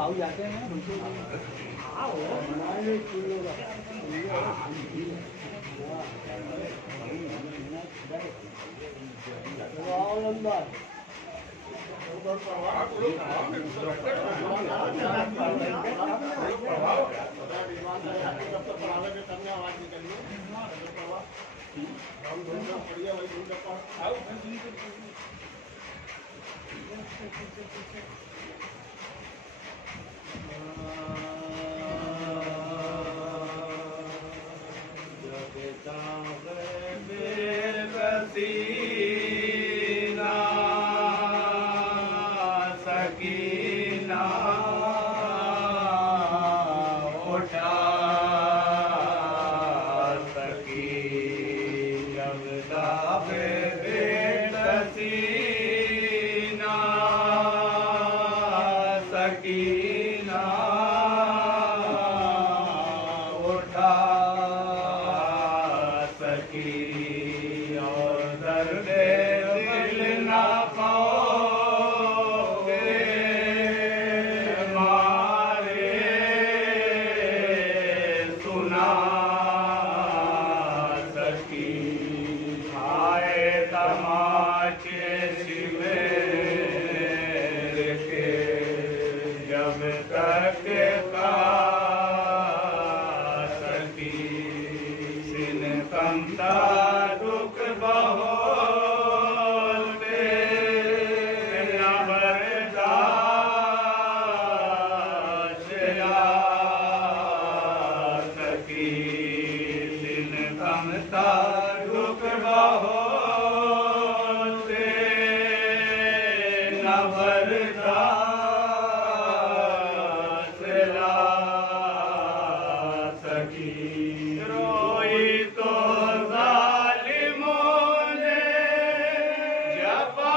bảo giờ cái دل نہ तमाचे सिवेर के जब तक का सकी सिन कंता दुख बहुते न बर्दाश्त आ सकी सिन कंता दुख बहुते न बर्दाश्त आ सकी रोई तो जालिमों ने जफा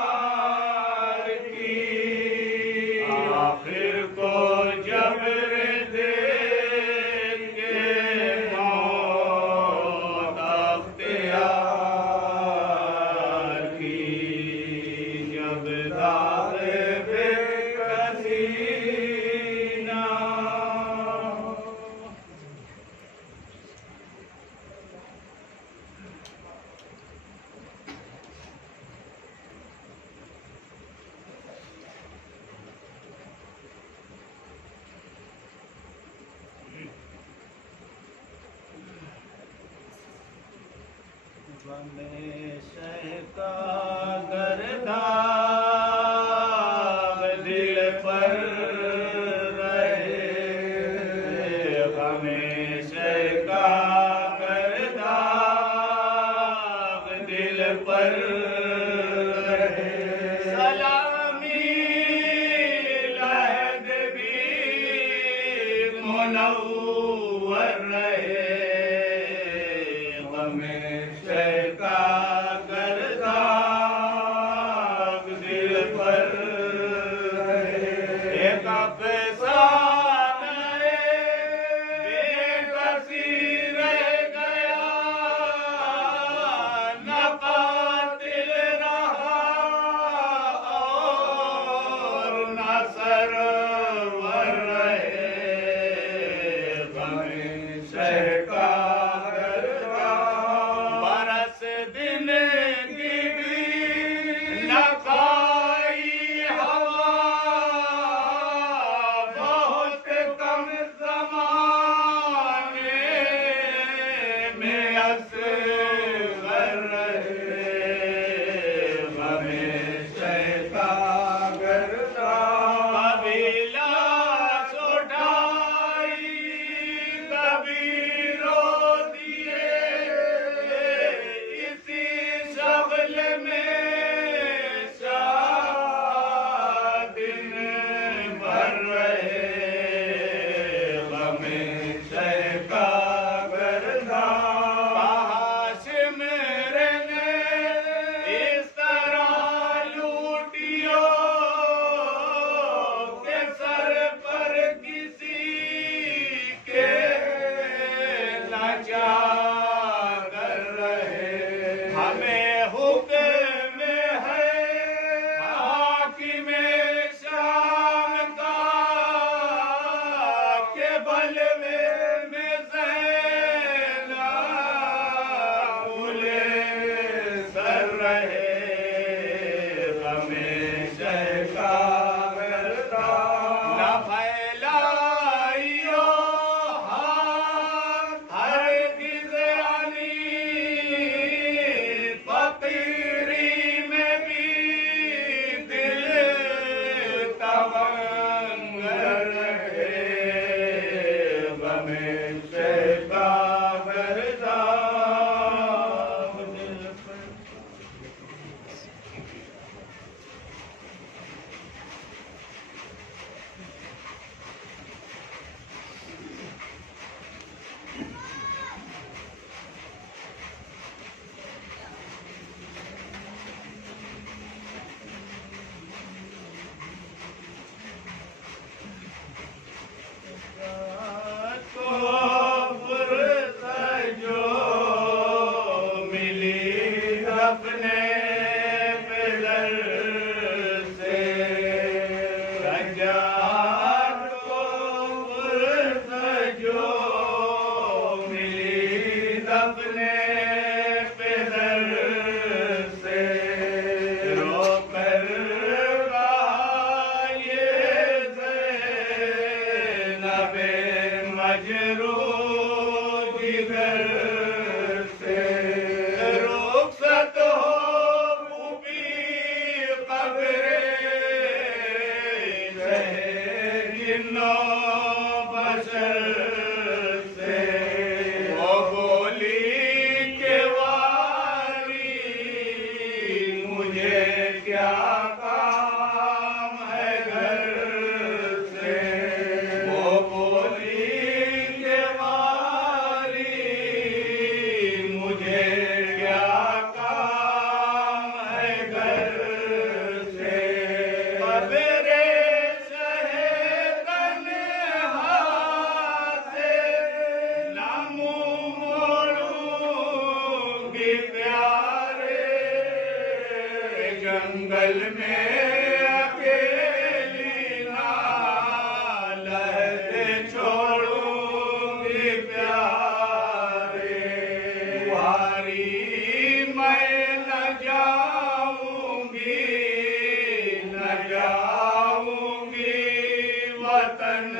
बेशुमार की आखिर को जबर देंगे मौत अख्तियार की जब दाग बेकसी ना का गर्दाग दिल पर रहे हमेशा का गर्दाग दिल पर रहे सलामी लहद भी मुनव्वर रहे हमेशा का गर्दाग दिल पर रहे एक अफसाना बेकसी रह गया न कातिल रहा और न सरवर रहे हमेशा का बरस दिन की भी न खाई हवा बहुत कम ज़माने में असगर रहे हमेशा का गर्दाग कभी लाश उठाई कभी रो दिए इसी शगल में दिन भर रहे हमेशा का गर्दाग हाशिम ने इस तरह लूटियो के सर पर किसी के न चादर रहे हमें हुक्म है हाकिमे शाम का के बलवे में ज़ैनब भूले सर रहे हमेशा का गर्दाग न फैलाइयो हाथ हरगिज़ अनी फकीरी में भी दिल तवंगर रहे हमेशा का गर्दाग दिल पर دفنے پہ در سے رو کر کہا یہ زینب مجروح جگر سے رخصت ہو بھی قبر جنو بشر سے وہ بولی کہ واری مجھے کیا کام ہے گھر سے وہ بولی کہ واری مجھے کیا کام ہے گھر سے قبر جنگل میں اکیلی نہ لہتے چھوڑوں گی پیارے واری میں نہ جاؤں گی وطن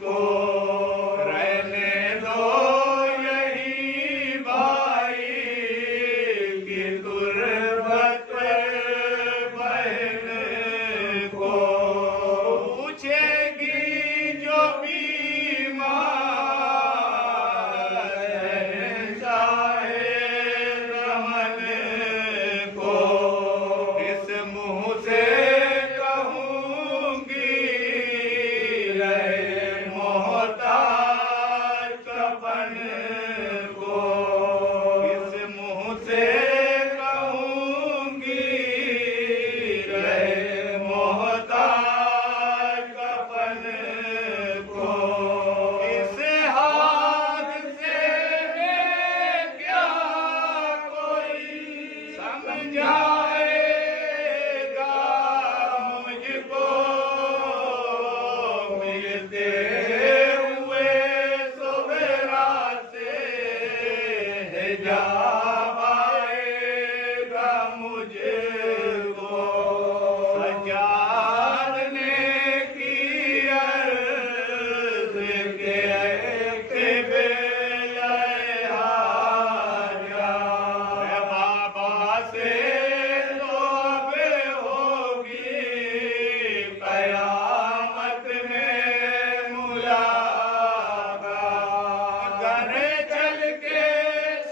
کو رہنے دو یہی بھائی کی تربت پوچھے گی جو بیمار شاہ رمن کو اس منہ سے کہوں گی رہے محتاج کفن کو اس منہ سے کہوں گی رہے محتاج کفن کو اس ہاتھ سے کیا کوئی سمجھائے گا مجھ کو ملتے ہوئے صبح سے حجاب آئے گا مجھ کو سجاد نے کی عرض کہ اے قبلہ حاجہ بابا سے توبہ ہوگی قیامت میں ملاقات گھر چل کے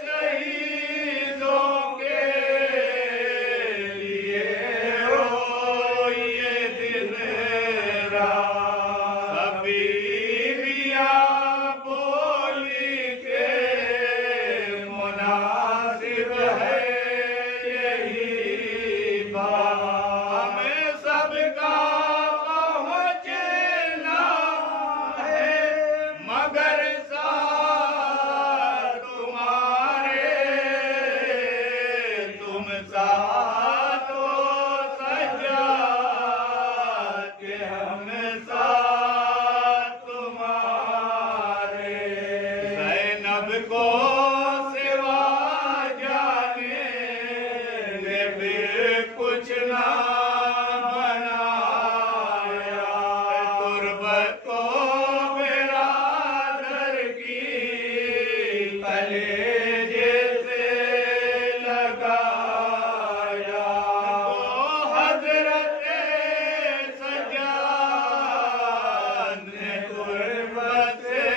شہیدوں کے لیے روئیے دن رات سبھی بولی کے مناسب ہے یہی بات ہمیں سب کا پہنچنا ہے مگر ساتھ تمہارے تم ساتھ ہو سجاد کہ ہم ساتھ تمہارے زینب کو سوا جانے دے بھی کچھ نہ بنایا تربت کو برادر کی کلیجے سے لگایا وہ حضرت سجاد نے تربت سے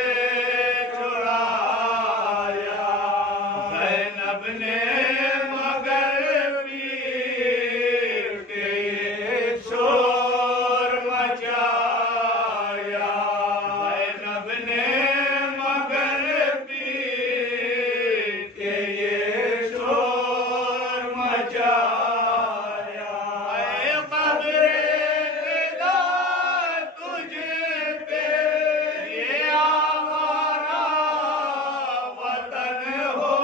چھڑایا زینب نے مگر پیر کے شور مچایا زینب نے مگر پیر کے شور مچایا اے قبر خدا تجھ پہ یہ آوارہ وطن ہو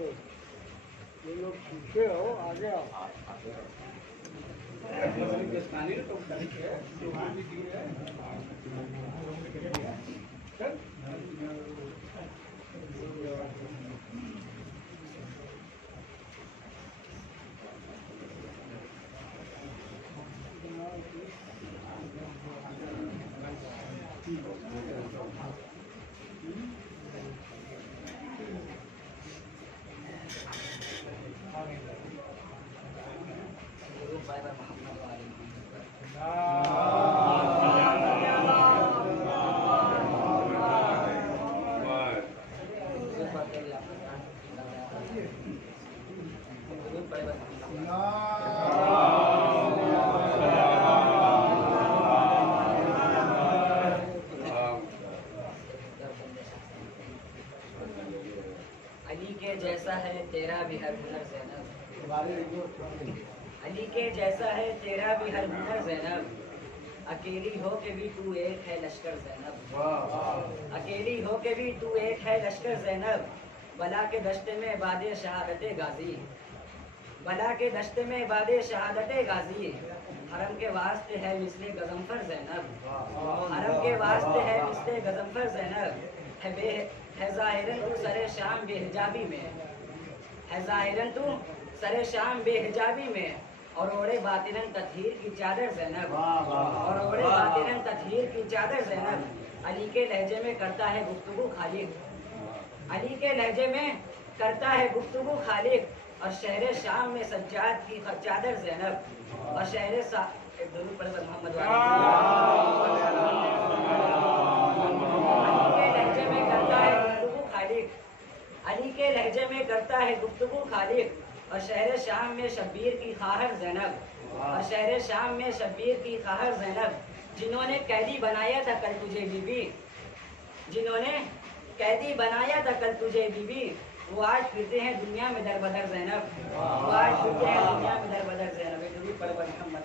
ये लोग पीछे हो, आगे आओ। अली के जैसा है तेरा भी हर हुनर ज़ैनब, अली के जैसा है तेरा भी हर हुनर ज़ैनब, अकेली हो के भी तू एक है लश्कर ज़ैनब, अकेली हो के भी तू एक है लश्कर ज़ैनब, बला के दश्ते में बादे शहादते गाजी, बला के दश्ते में बादे शहादते गाजी, हरम के वास्ते है मिसले गज़नफ़र ज़ैनब, हरम के वास्ते है मिसले गज़नफ़र ज़ैनब, है ज़ाहिरन तू सरे शाम बेहिजाबी में, है ज़ाहिरन तू सरे शाम बेहिजाबी में, और ओढ़े बातिनन तत्हीर की चादर ज़ैनब, और ओढ़े बातिनन तत्हीर की चादर ज़ैनब, अली के लहजे में करता है गुफ्तगू खालिक, अली के लहजे में करता है गुफ्तगू खालिक, और शहर शाम में सज्जाद की चादर ज़ैनब, और शहर दुरूद पढ़ मोहम्मद अली के लहजे में करता है गुफ्तगू खालिक, और शहर शाम में शब्बीर की खाहर ज़ैनब, और शहर शाम में शब्बीर की खाहर ज़ैनब, जिन्होंने कैदी बनाया था कल तुझे बीबी, जिन्होंने कैदी बनाया था कल तुझे बीबी, वो आज फिरते हैं दुनिया में दर बदर ज़ैनब, वो आज फिरते हैं दुनिया में दर बदर ज़ैनब। दुरूद पढ़ मोहम्मद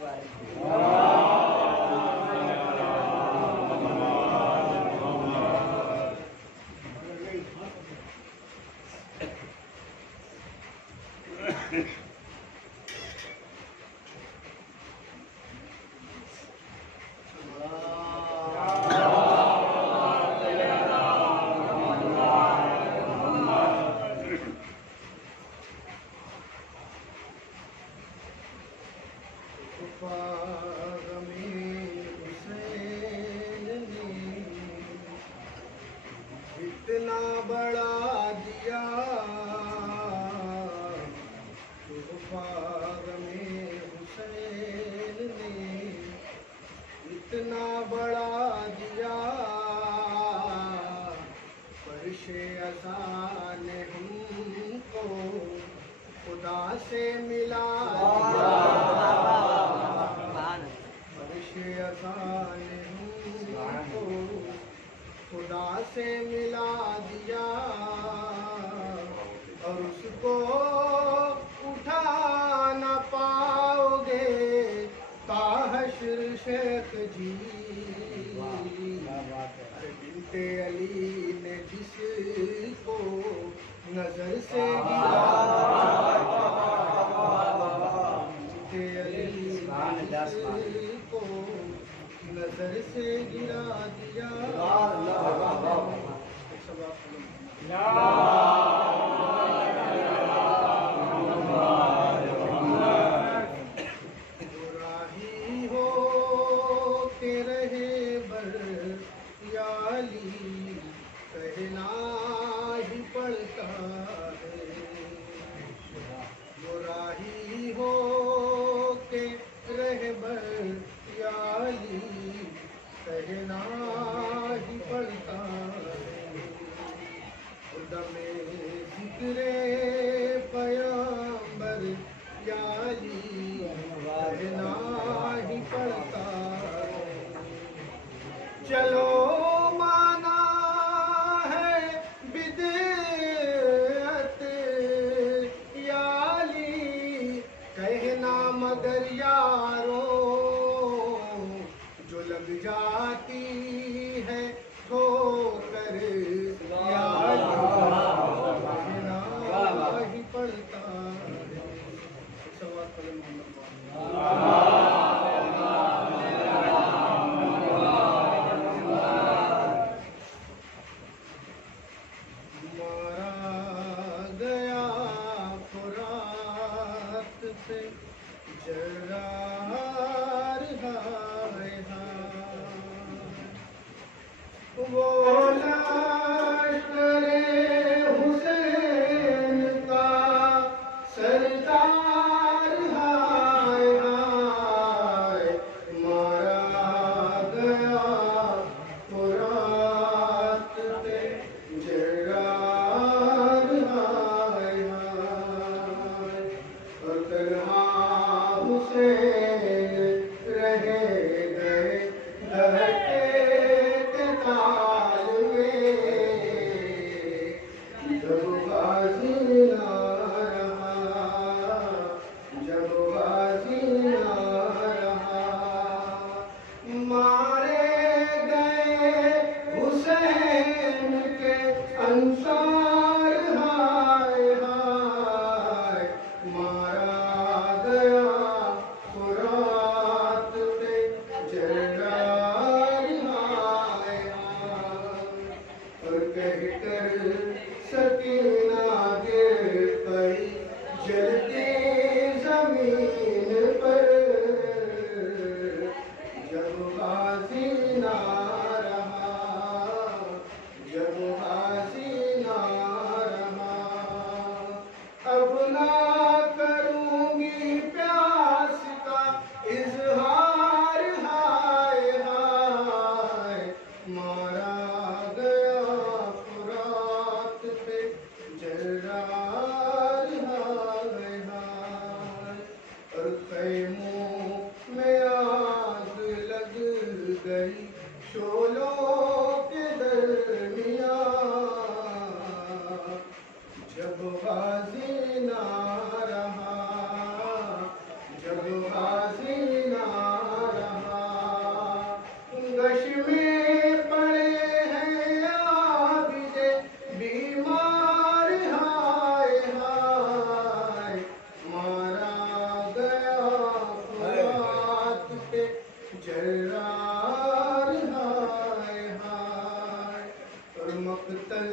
इतना बड़ा दिया में हुसैन ने, इतना बड़ा दिया फर्शे अज़ा ने हमको खुदा से मिला दिया, फर्शे अज़ा ने हमको खुदा से मिला दिया, और उसको उठा न पाओगे ताहशर शेख जी। बिन्ते अली ने जिसको नजर से गिरा, बिन्ते अली ने जिसको नजर से गिरा दिया। राही हो के रहे बरयाली, कहना ही पड़ता है, वो राही हो के रहे बरयाली, कहना ही पड़ता है, दमे जिक्रे पयंबर याली, कहना ही पड़ता है। चलो माना है बिदअत याली, कहना मगर यारों जो लग जाती है ठोकर याली, कहना کہہ کر سکینہ گر پڑی جلتی زمین پر، جب غازی نہ رہا، جب غازی نہ رہا، اب نہ کروں گی پیاس کا اظہار، ہائے ہائے مارا گیا فرات پہ جرار، ہائے ہائے، اور خیموں میں آگ لگ گئی شعلوں کے درمیان، جب غازی نہ رہا، جب غازی نہ رہا، گش میں پڑے ہیں عابد بیمار، ہائے ہائے مارا گیا فرات پہ جرار، ہائے ہائے، اور مقتل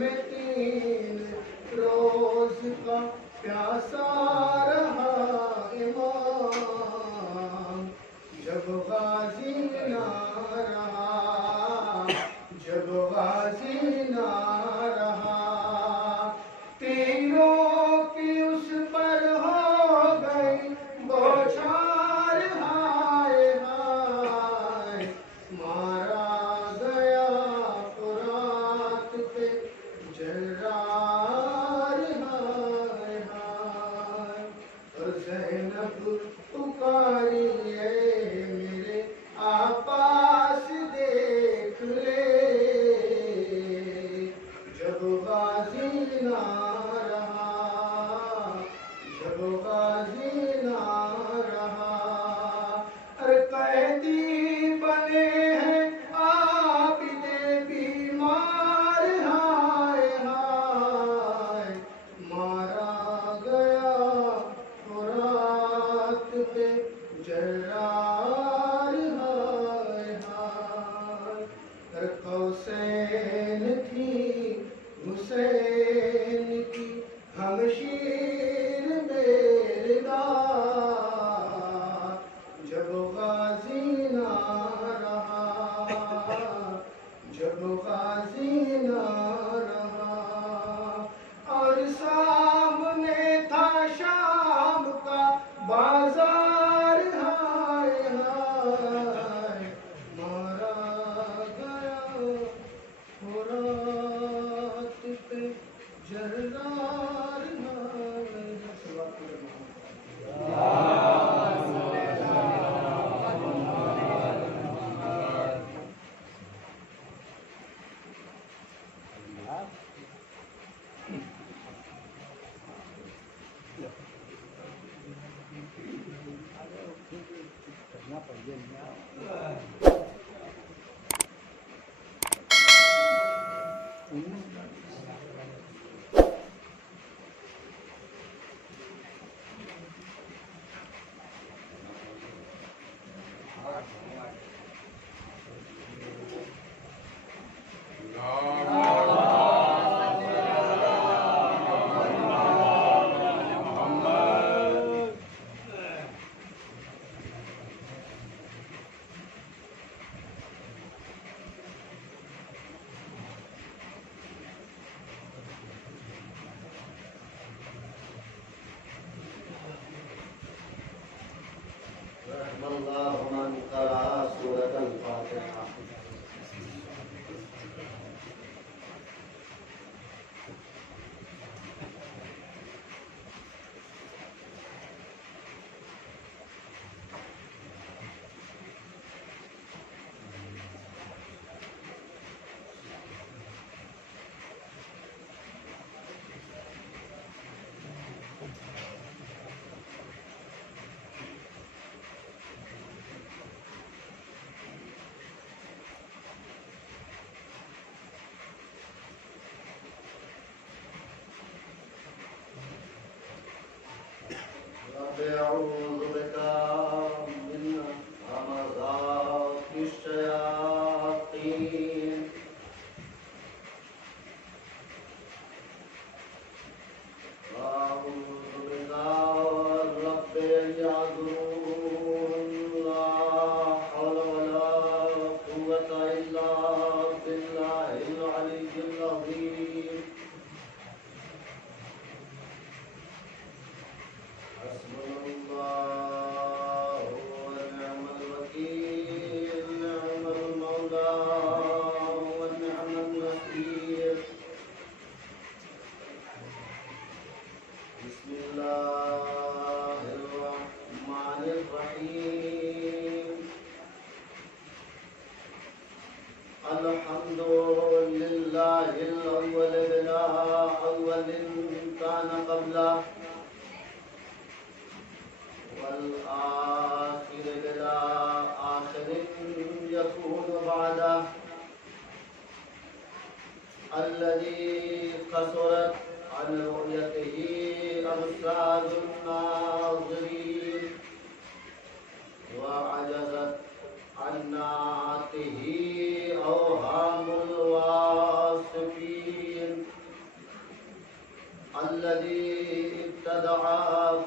میں 3 روز کا پیاسا رہا امام، جب غازی نہ رہا، جب غازی نہ رہا، تیروں کی اس پر ہو گئی بوچھار، ہائے ہائے مارا گیا فرات پہ جرار، ہائے ہائے، اور زینب پکاری ہے میرے آقا سے دیکھ لے، جب غازی نہ رہا، جب غازی نہ رہا، ہر قیدی بنے ہیں عابد بیمار، ہائے ہائے مارا گیا فرات پہ جرار، ہائے ہائے، ہر قوسین تھی حسین کی ہمشیر میردا، جب غازی نہ رہا، جب غازی نہ رہا، اور سامنے تھا شام کا بازار، ہائے ہائے مارا گیا فرات پہ جرار، ہائے أعوذ بك من همزات الشياطين الأول بلا أول كان قبله والآخر بلا آخر يكون بعده الذي قصرت عن رؤيته أبصار الناظرين وعجزت عن نعته أوهام الواصفين الذي ابتدع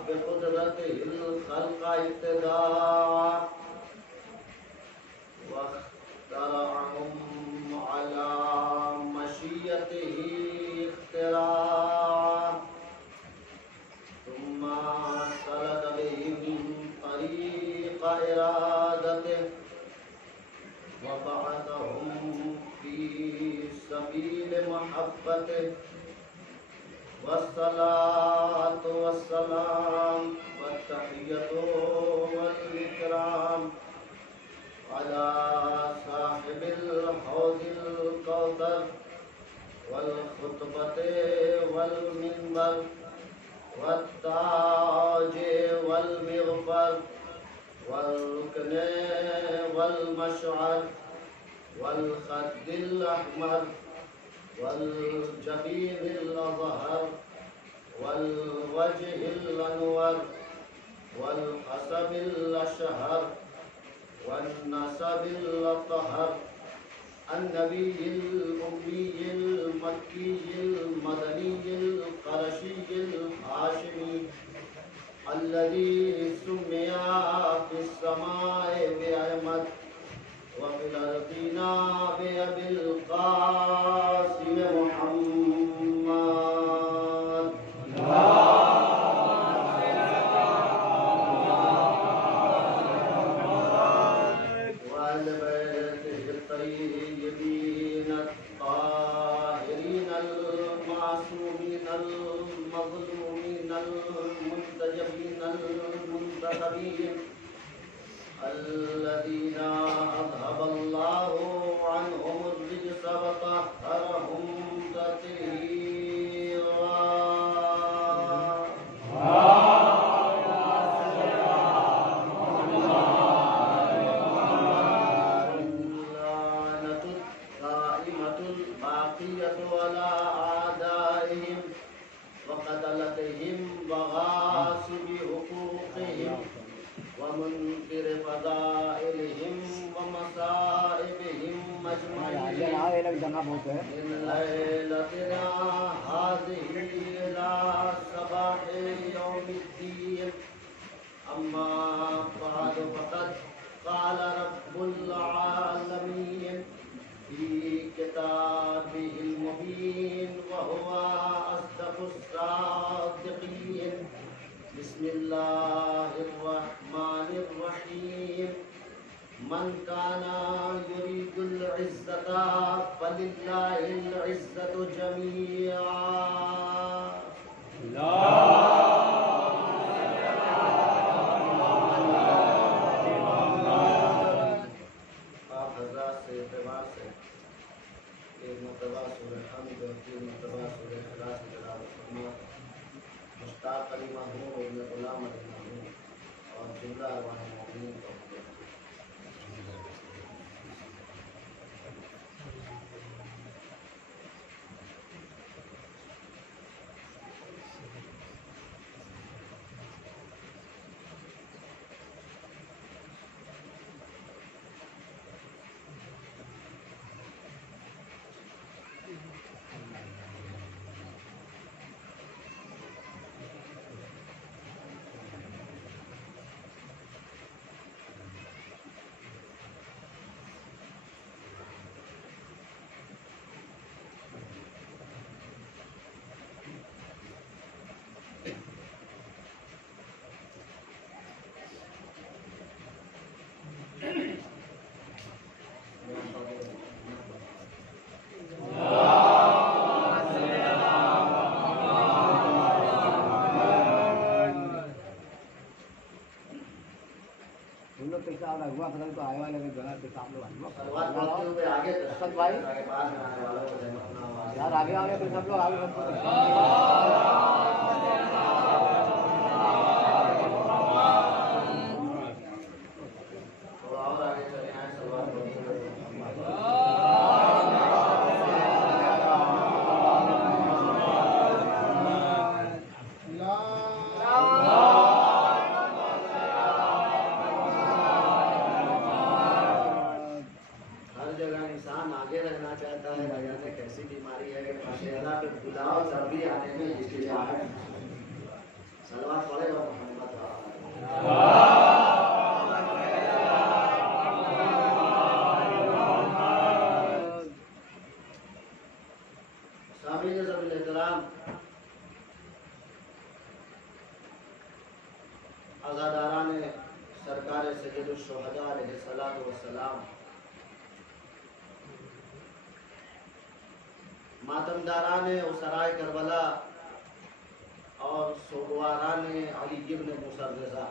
بقدرته الخلق ابتداعا واخترعهم على مشيته اختراعا ثم سلك بهم طريق إرادته وبعثهم في سبيل محبته والصلاة والسلام والتحية والإكرام على صاحب الحوض الكوثر والخطبة والمنبر والتاج والمغفر والركن والمشعر والخد الأحمر والجبين الأظهر والوجه الأنور والحسب الأشهر والنسب الأطهر النبي الأمي المكي المدني القرشي الهاشمي الذي سمي في السماء بأحمد وفي الأرضين بأبي القاسم محمد وآل بيته الطيبين الطاهرين المعصومين المظلومين المنتجبين المنتخبين الذين أذهب الله عنهم الرجس وطهرهم تطهيرا اللعنة الدائمة الباقية على أعدائهم وقتلتهم وغاصب حقوقهم ومنكر فضائلهم ومصائبهم أجمعين من ليلتنا هذه إلى صباح يوم الدين أما بعد فقد قال رب العالمين في كتابه المبين وهو أصدق الصادقين بسم الله الرحمن الرحيم من كان يريد العزة فلله العزة جميعا آپ حضرات سے اعتبار سے ایک مرتبہ سورہ حمد اور تین مرتبہ سورہ اخلاص کی تلاوت فرما مشتاق علی محمود ابن غلام علی محمود اور جملہ ارواح مومنین کو ہوا پتہ تو آئے والے جگہ پہ آپ لوگ آگے यार आगे आगे कोई सब लोग आगे थोड़ा और आगे चले आए सलवार हर जगह इंसान आगे रहना चाहता है, न जाने कैसी बीमारी है कि फाशियाना पे बुलाओ तब भी आने में हिचकिचाहट। सलवात पड़ेगा मोहम्मद सामीन ज़मील एहतराम, अज़ादारान सरकार सैयदुल शुहदा अलैहिस्सलातु वस्सलाम, मातमदारान उसराय करबला और सोगवारान अली इब्न मूसा रज़ा,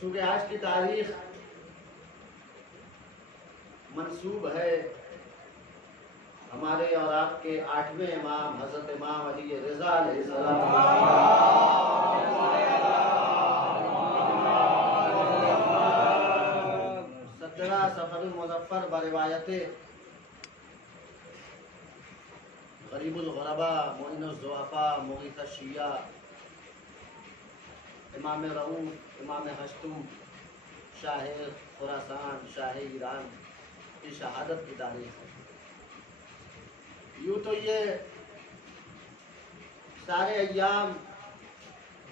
चूँकि आज की तारीख मंसूब है हमारे और आपके 8वें इमाम हज़रत इमाम अली रज़ा अलैहिस्सलाम 17 सफरुल मुज़फ़्फ़र बरिवायत गरीबुल ग़ुरबा मुइनुज़ ज़ुअफ़ा मुग़ीथ शिया इमाम रऊफ़ इमाम हश्तुम शाह खुरासान शाह ईरान की शहादत की तारीख़ है। यूँ तो ये सारे अय्याम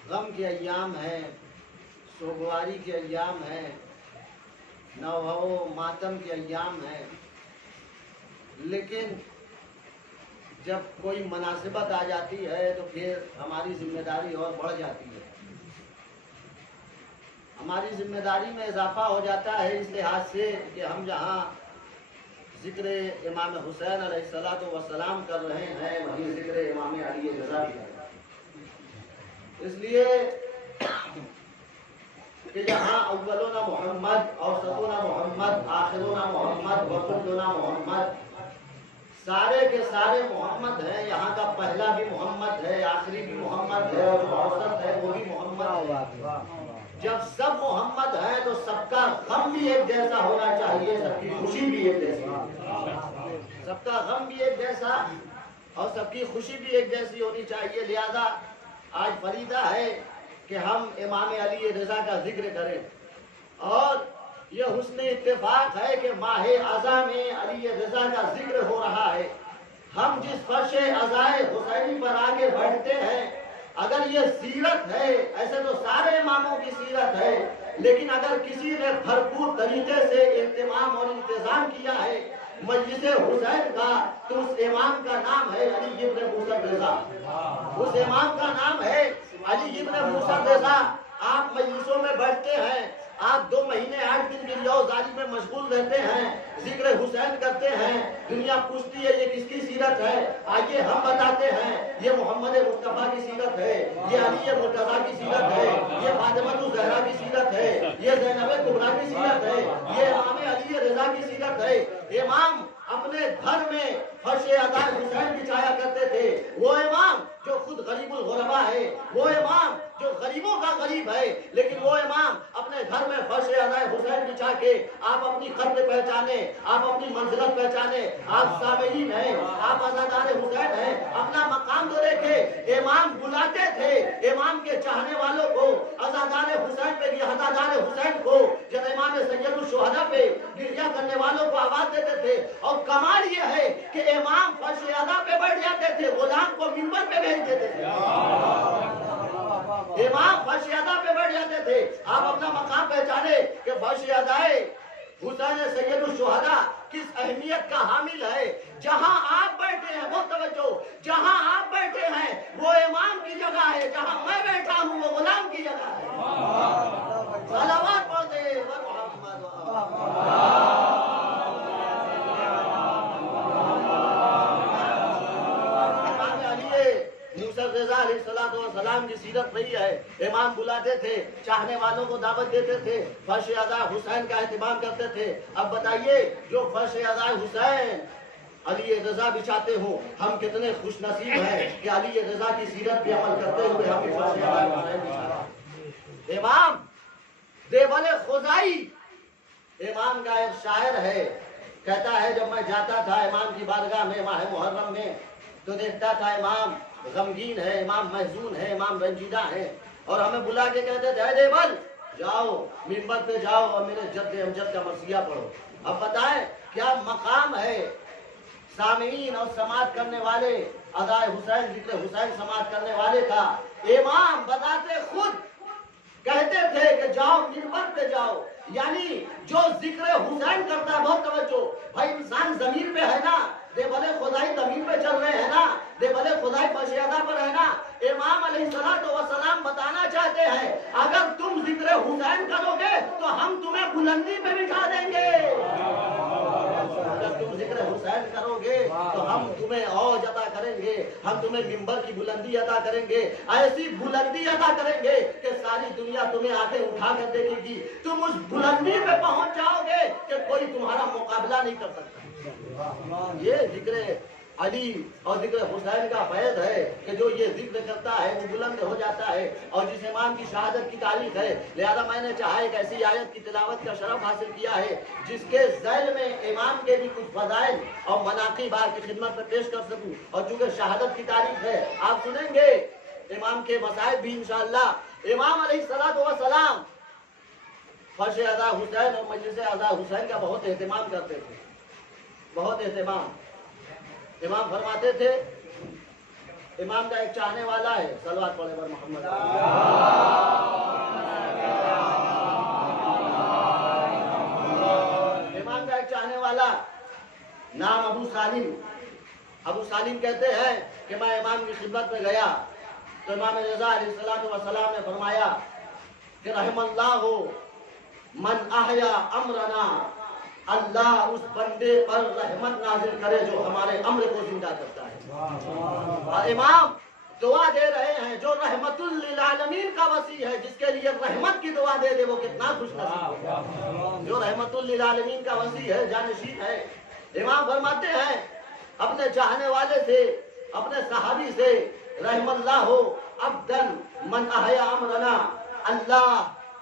गम के अय्याम हैं, सोगवारी के अय्याम हैं, नौहो मातम के अय्याम हैं, लेकिन जब कोई मुनासिबत आ जाती है तो फिर हमारी जिम्मेदारी और बढ़ जाती है। हमारी जिम्मेदारी में इजाफा हो जाता है इस लिहाज से कि हम जहाँ ज़िक्र इमाम हुसैन अलैहिस्सलातु वस्सलाम कर रहे हैं वहीं ज़िक्र इमाम अली रज़ा भी है। इसलिए कि जहाँ अव्वलुना मोहम्मद, औसतुना मोहम्मद, आखिरुना मोहम्मद, वकुल्लुना मोहम्मद, सारे के सारे मोहम्मद हैं। यहाँ का पहला भी मोहम्मद है, आखिरी भी मोहम्मद है, और जो औसत है वो भी मोहम्मद है। जब सब मोहम्मद हैं तो सबका गम भी एक जैसा होना चाहिए, सबकी खुशी भी एक जैसी, सबका गम भी एक जैसा और सबकी खुशी भी एक जैसी होनी चाहिए। लिहाजा आज फरीदा है कि हम इमाम अली रज़ा का जिक्र करें और यह हुस्न इत्तेफाक है कि माह अज़ा में अली रज़ा का जिक्र हो रहा है। हम जिस फर्श अज़ाए हुसैनी पर आगे बढ़ते हैं, अगर ये सीरत है, ऐसे तो सारे इमामों की सीरत है, लेकिन अगर किसी ने भरपूर तरीके से इत्तेमाम और इंतजाम किया है मजलिस हुसैन का, तो उस इमाम का नाम है अली इब्न मूसा रज़ा। उस इमाम का नाम है अली इब्न मूसा रज़ा। आप मजलिसों में बैठते हैं, आप 2 महीने 8 दिन की रियाज़ारी में मशगूल रहते हैं, जिक्र हुसैन करते हैं, दुनिया पूछती है ये किसकी सीरत है। आइए हम बताते हैं, ये मोहम्मद मुस्तफ़ा की सीरत है, ये अली मुर्तज़ा की सीरत है, ये फातिमा ज़हरा की सीरत है, ये ज़ैनब कुबरा की सीरत है, ये इमाम अली रज़ा की सीरत है। इमाम अपने घर में फर्श अज़ा हुसैन बिछाया करते थे। वो इमाम जो खुद गरीबुल ग़ुरबा है, वो इमाम जो गरीबों का गरीब है, लेकिन वो इमाम अपने घर में फर्श अज़ा हुसैन बिछा के आप अपनी कद्र पहचाने, आप अपनी मंजिलत पहचाने, आप साबिरीन हैं, आप अज़ादार हुसैन हैं, अपना मकाम तो देखे। इमाम बुलाते थे इमाम के चाहने वालों को, अज़ादार हुसैन पे, अज़ादार हुसैन को, जब इमाम सैयदुल शुहदा पे गिरिया करने वालों को आवाज देते थे। और कमाल ये है कि इमाम फर्श अज़ा पे बैठ जाते थे, गुलाम को मिंबर पे भेज देते थे। इमाम फर्श अज़ा पे बैठ जाते थे। आप अपना मकाम पहचाने कि फर्श अज़ाए हुसैन सैयदुल शुहदा किस अहमियत का हामिल है। जहां आप बैठे हैं वो तवज्जो, जहां आप बैठे हैं वो इमाम की जगह है, जहां मैं बैठा हूं वो गुलाम की जगह है। सलावत पढ़ते मूसा रज़ा अलैहिस्सलाम की सीरत रही है। इमाम बुलाते थे, चाहने वालों को दावत देते थे, फर्श अदा हुसैन का एहतमाम करते थे। अब बताइए, जो फर्श अदा हुसैन अली रजा बिछाते हो, हम कितने खुश नसीब हैं कि अली रजा की सीरत पे अमल करते हुए हम फर्श अदा हुसैन बिछा। इमाम देवल खुदाई, इमाम का एक शायर है, कहता है जब मैं जाता था इमाम की बारगाह में माह मुहर्रम में, तो देखता था इमाम गमगीन है, इमाम महजून है, इमाम रंजीदा है, और हमें बुला के कहते थे देवल जाओ मिंबर पे जाओ और मेरे जद्द अमजद का मरसिया पढ़ो। अब बताएं क्या मकाम है सामीन और समात करने वाले, अदाए हुसैन जिक्र हुसैन समात करने वाले का। इमाम बताते खुद कहते थे कि जाओ मिंबर पे जाओ, यानी जो जिक्र हुसैन करता है, बहुत तवज्जो भाई, इंसान जमीन पे है ना, दे भले खुदाई जमीन पे चल रहे हैं ना, दे भले खुदाई फर्श-ए-अदा पर है ना। इमाम अलैहिस्सलाम बताना चाहते हैं अगर तुम जिक्र हुसैन करोगे तो हम तुम्हें बुलंदी पे बिठा देंगे, अगर तुम जिक्र हुसैन करोगे तो हम तुम्हें औज अता करेंगे, हम तुम्हें मिंबर की बुलंदी अता करेंगे, ऐसी बुलंदी अता करेंगे कि सारी दुनिया तुम्हें आके उठा कर देखेगी, तुम उस बुलंदी पे पहुंच जाओगे कि कोई तुम्हारा मुकाबला नहीं कर सकता। ये जिक्र अली और जिक्र हुसैन का फैज़ है कि जो ये जिक्र करता है वो बुलंद हो जाता है, और जिस इमाम की शहादत की तारीख है, लिहाजा मैंने चाहा एक ऐसी आयत की तिलावत का शरफ हासिल किया है जिसके ज़ैल में इमाम के भी कुछ फज़ाइल और मनाक़िब आपकी खिदमत में पेश कर सकूं। और चूँकि शहादत की तारीख है, आप सुनेंगे इमाम के मसाइब भी इंशाअल्लाह। इमाम अलैहिस्सलाम फर्श-ए-अदा हुसैन और मजलिस-ए-अदा हुसैन का बहुत एहतमाम करते थे, बहुत एहतमाम। इमाम फरमाते थे, इमाम का एक चाहने वाला है, सलवात पढ़े पर मोहम्मद, इमाम का एक चाहने वाला नाम अबू सालिम। अबू सालिम कहते हैं कि मैं इमाम की खिदमत में गया तो इमाम रज़ा अलैहिस्सलाम ने फरमाया कि रहमल्लाहु मन अहया अमरना, अल्लाह उस बंदे पर रहमत नाजिल करे जो हमारे अम्र को जिंदा करता है। और इमाम दुआ दे रहे हैं जो रहमतुल लिल आलमीन का वसी है, जिसके लिए रहमत की दुआ दे दे वो कितना खुशनसीब है, जो रहमतुल लिल आलमीन का वसी है, जानशीन है। इमाम फरमाते हैं अपने चाहने वाले से, अपने सहाबी से, रहमल्लाहु अब्दन मन अहया अमरना, अल्लाह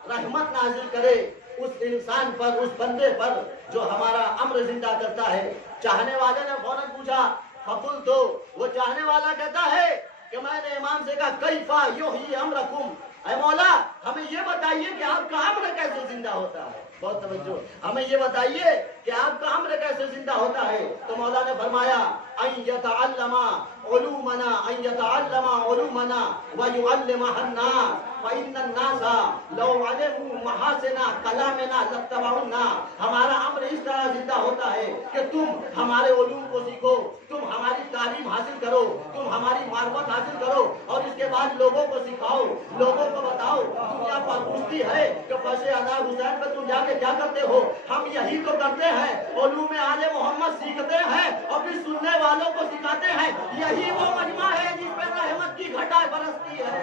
रहमत नाजिल करे उस इंसान पर, उस बंदे पर जो हमारा अम्र जिंदा करता है। चाहने वाले ने फौरन पूछा, फकुल, तो वो चाहने वाला कहता है कि मैंने इमाम से कहा कैफा युही अमरकुम, ऐ मौला हमें ये बताइए कि आपका अम्र कैसे जिंदा होता है, बहुत तवज्जो, हमें ये बताइए कि आपका अम्र कैसे जिंदा होता है। तो मौला ने फरमाया अन यतअल्लमा उलूमना, अन यतअल्लमा उलूमना व युअल्लिमहा अन्नास फ़इन्नन नासा लौ अलिमू महासिना कलामिना लत्तबउना। हमारा अम्र इस तरह जिंदा होता है कि तुम हमारे उलूम को सीखो, तुम हमारी तालीम हासिल करो, तुम हमारी मार्फत हासिल करो, और इसके बाद लोगों को सिखाओ, लोगों को बताओ। दुनिया पर पूछती है कि फर्श-ए-अदा हुसैन पे तुम जाके क्या करते हो, हम यही तो करते हैं, उलूम आले मोहम्मद सीखते हैं और फिर सुनने वालों को सिखाते हैं। यही वो मजमा है जिस पर रहमत की घटा बरसती है।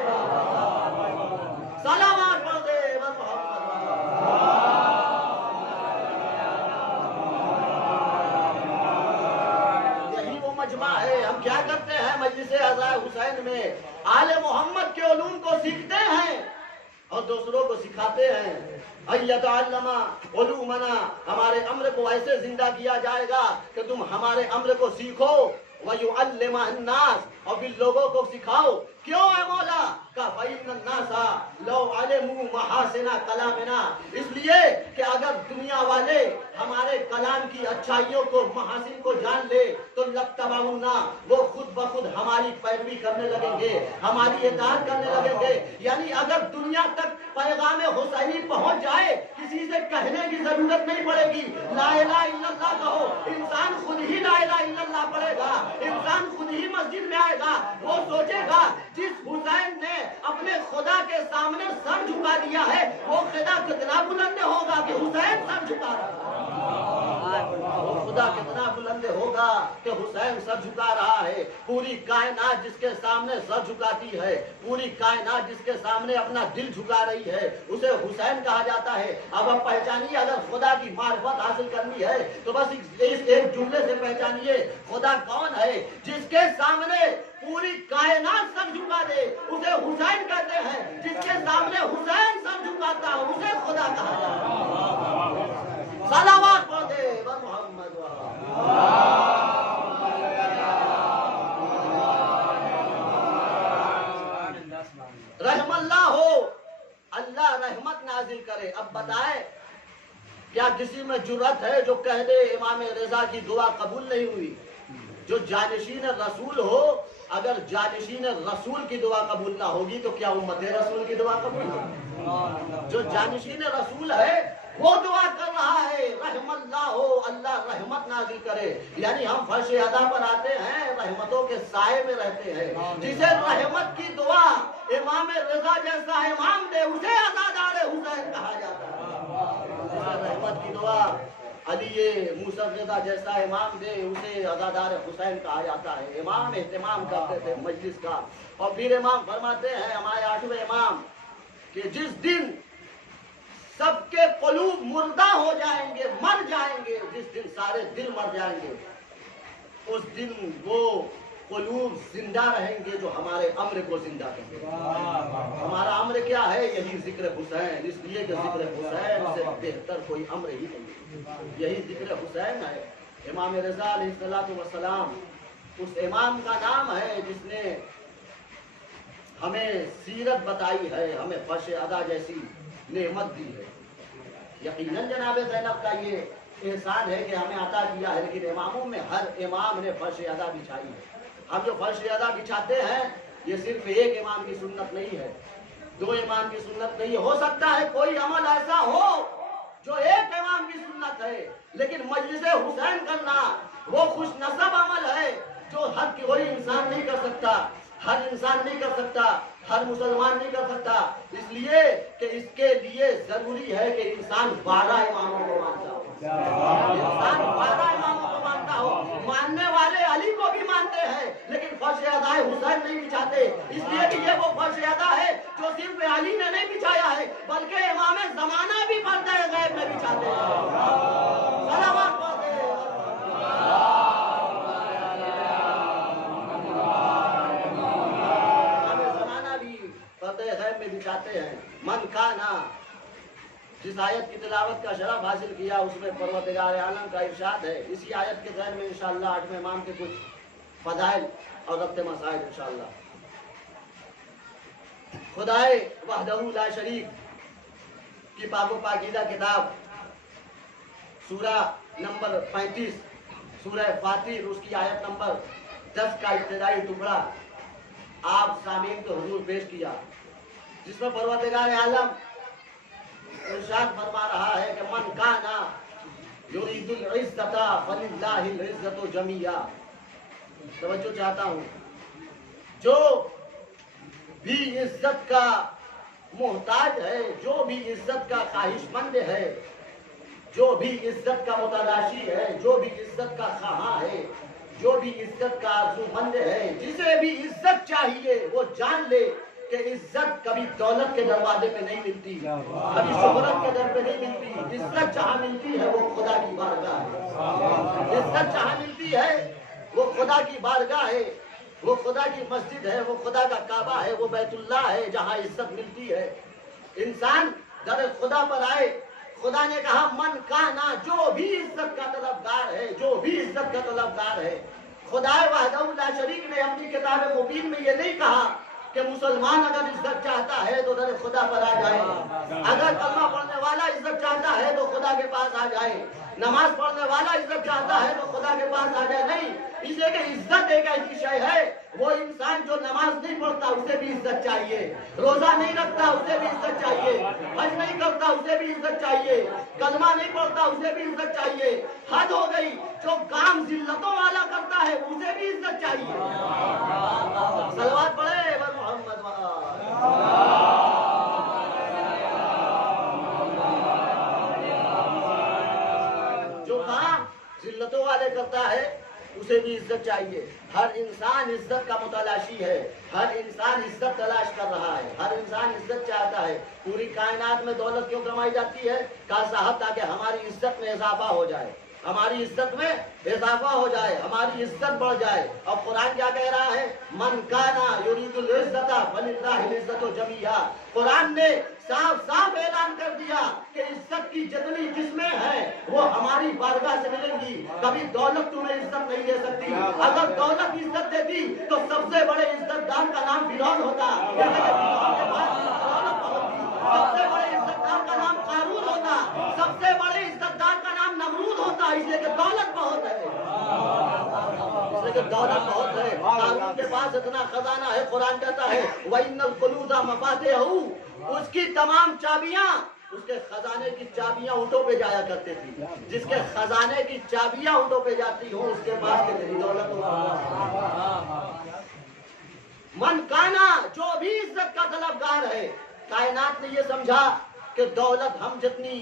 सलावत पढ़ दे यही वो मजमा है। हम क्या करते हैं मजलिस-ए-अज़ा हुसैन में, आले मोहम्मद के उलूम को सीखते हैं और दूसरों को सिखाते हैं। अय्यतअल्लमा उलूमना, हमारे अम्र को ऐसे जिंदा किया जाएगा कि तुम हमारे अम्र को सीखो, वयुअल्लिमा अन्नास, और फिर लोगों को सिखाओ। क्यों है मौला का फ़इन्नन नासा लौ अलिमू महासिना कलामिना, इसलिए कि अगर दुनिया वाले हमारे कलाम की अच्छाइयों को, महासिन को जान ले तो लत्तबउना, वो खुद ब खुद हमारी पैरवी करने लगेंगे, हमारी इताअत करने लगेंगे। यानी अगर दुनिया तक पैगाम हुसैनी पहुंच जाए, किसी से कहने की जरूरत नहीं पड़ेगी, ला इलाहा इल्लल्लाह कहो, इंसान खुद ही ला इलाहा इल्लल्लाह पढ़ेगा, इंसान खुद ही मस्जिद में आएगा, वो सोचेगा जिस हुसैन ने اپنے خدا کے سامنے سر جھکا دیا ہے، وہ خدا کتنا بلند ہوگا کہ حسین سر جھکا رہا ہے، وہ خدا کتنا بلند ہوگا کہ حسین سر جھکا رہا ہے۔ پوری کائنات جس کے سامنے سر جھکاتی ہے، پوری کائنات جس کے سامنے اپنا دل جھکا رہی ہے، اسے حسین کہا جاتا ہے۔ اب آپ پہچانیے، اگر خدا کی معرفت حاصل کرنی ہے تو بس اس ایک جملے سے پہچانیے، خدا کون ہے؟ جس کے سامنے پوری کائنات سر جھکا دے اسے حسین کہتے ہیں، جس کے سامنے حسین سر جھکاتا ہے اسے خدا کہا جاتا ہے۔ صلوات پڑھے بر محمد رحم اللہ ہو، اللہ رحمت نازل کرے۔ اب بتائے کیا کسی میں جرأت ہے جو کہہ دے امام رضا کی دعا قبول نہیں ہوئی؟ جو جانشین رسول ہو، اگر جانشین رسول کی دعا قبول نہ ہوگی تو کیا امت رسول کی دعا قبول ہوگی؟ جو جانشین رسول ہے وہ دعا کر رہا ہے رحم اللہ ہو، اللہ رحمت نازل کرے، یعنی ہم فرش ادا پر آتے ہیں، رحمتوں کے سائے میں رہتے ہیں۔ جسے رحمت کی دعا امام رضا جیسا امام دے اسے عزادار حسین کہا جاتا ہے۔ جسے رحمت کی دعا علی موسی رضا جیسا امام دے اسے عزادار حسین کہا جاتا ہے۔ امام اہتمام کرتے تھے مجلس کا، اور پھر امام فرماتے ہیں ہمارے 8ویں امام کہ جس دن سب کے قلوب مردہ ہو جائیں گے، مر جائیں گے، جس دن سارے دل مر جائیں گے، اس دن وہ قلوب زندہ رہیں گے جو ہمارے امر کو زندہ کریں گے۔ ہمارا امر کیا ہے؟ یہی ذکر حسین، اس لیے کہ ذکر حسین سے بہتر کوئی امر ہی نہیں، یہی ذکر حسین ہے۔ امام رضا علیہ السلام اس امام کا نام ہے جس نے ہمیں سیرت بتائی ہے، ہمیں فرش ادا جیسی نعمت دی ہے۔ یقیناً جناب زینب کا یہ احسان ہے کہ ہمیں عطا کیا ہے، لیکن اماموں میں ہر امام نے فرش ادا بچھائی ہے۔ ہم جو فرش ادا بچھاتے ہیں یہ صرف ایک امام کی سنت نہیں ہے، 2 امام کی سنت نہیں ہے۔ ہو سکتا ہے کوئی عمل ایسا ہو جو ایک امام کی سنت ہے، لیکن مجلس حسین کرنا وہ خوش نصب عمل ہے جو ہر کوئی انسان نہیں کر سکتا، ہر انسان نہیں کر سکتا، ہر مسلمان نہیں کر سکتا، اس لیے کہ اس کے لیے ضروری ہے کہ انسان 12 اماموں کو مانتا ہو، انسان 12 اماموں کو مانتا ہو۔ ماننے والے علی کو بھی مانتے ہیں لیکن فرش ادا حسین نہیں بچھاتے، اس لیے کہ یہ وہ فرش ادا ہے جو صرف علی نے نہیں بچھایا ہے بلکہ امام زمانہ بھی پردہ غیب میں بچھاتے ہیں۔ صلوات پڑھتے ہیں۔ غیب میں بچھاتے ہیں۔ من کانا، جس آیت کی تلاوت کا شرف حاصل کیا اس میں پروردگار عالم کا ارشاد ہے۔ اسی آیت کے ذیل میں انشاءاللہ 8ویں امام کے کچھ فضائل اور ربط مسائل انشاءاللہ۔ خدائے وحدہ لا شریک کی پاک و پاکیزہ کتاب سورہ نمبر 35 سورہ فاتر، اس کی آیت نمبر 10 کا ابتدائی ٹکڑا آپ سامعین کو حضور پیش کیا، جس میں پروردگار عالم ارشاد فرما رہا ہے کہ من کانا یرید العزت فللہ العزت جمیعا۔ توجہ چاہتا ہوں، جو بھی عزت کا محتاج ہے، جو بھی عزت کا خواہش مند ہے، جو بھی عزت کا متلاشی ہے، جو بھی عزت کا خواہاں ہے، جو بھی عزت کا آرزو مند ہے، جسے بھی عزت چاہیے وہ جان لے کہ عزت کبھی دولت کے دروازے پہ نہیں ملتی، کبھی شہرت کے در پہ نہیں ملتی۔ عزت جہاں ملتی ہے وہ خدا کی بارگاہ ہے، عزت جہاں ملتی ہے وہ خدا کی بارگاہ ہے، وہ خدا کی مسجد ہے، وہ خدا کا کعبہ ہے، وہ بیت اللہ ہے جہاں عزت ملتی ہے۔ انسان در خدا پر آئے، خدا نے کہا من کانا، جو بھی عزت کا طلبگار ہے، جو بھی عزت کا طلبگار ہے۔ خدا وحدہ لا شریک نے اپنی کتاب مبین میں یہ نہیں کہا کہ مسلمان اگر عزت چاہتا ہے تو در خدا پر آ جائے، اگر کلمہ پڑھنے والا عزت چاہتا ہے تو خدا کے پاس آ جائے، نماز پڑھنے والا عزت چاہتا ہے تو خدا کے پاس آ جائے۔ نہیں، اس لیے کہ عزت ایک ایسی شے ہے، وہ انسان جو نماز نہیں پڑھتا اسے بھی عزت چاہیے، روزہ نہیں رکھتا اسے بھی عزت چاہیے، حج نہیں کرتا اسے بھی عزت چاہیے، کلمہ نہیں پڑھتا اسے بھی عزت چاہیے، حد ہو گئی جو کام ذلتوں والا کرتا ہے اسے بھی عزت چاہیے۔ صلوات پڑھے محمد طے کرتا ہے اسے بھی عزت چاہیے. ہر انسان عزت کا متلاشی ہے. ہر انسان عزت تلاش کر رہا ہے. ہر انسان عزت چاہتا ہے. پوری کائنات میں دولت کیوں کمائی جاتی ہے؟ کہا صاحب تاکہ ہماری عزت میں اضافہ ہو جائے, ہماری عزت میں اضافہ ہو جائے, ہماری عزت بڑھ جائے. اور قرآن کیا کہہ رہا ہے؟ من کانا یرید العزت فللہ العزت جمیعا. قرآن نے صاف صاف اعلان کر دیا کہ عزت کی جتنی قسمیں ہیں وہ ہماری بارگاہ سے ملیں گی. کبھی دولت تمہیں عزت نہیں دے سکتی. اگر دولت عزت دیتی تو سب سے بڑے عزت دار کا نام فرعون ہوتا. سب سے بڑے عزت دار کا نام قارون ہوتا. سب سے بڑے عزت دار کا نام نمرود ہوتا. اس لیے کہ دولت بہت ہے. اس لیے کہ دولت بہت ہے. قارون کے پاس اتنا خزانہ ہے. قرآن کہتا ہے وَإِنَّ الْكُنُوزَ مَفَاتِحُهُ. اس کی تمام چابیاں, اس کے خزانے کی چابیاں اونٹوں پہ جایا کرتے تھی. جس کے خزانے کی چابیاں اونٹوں پہ جاتی ہوں اس کے پاس کتنی دولت ہوگی. من کانا, جو بھی عزت کا طلبگار ہے. کائنات نے یہ سمجھا کہ دولت ہم جتنی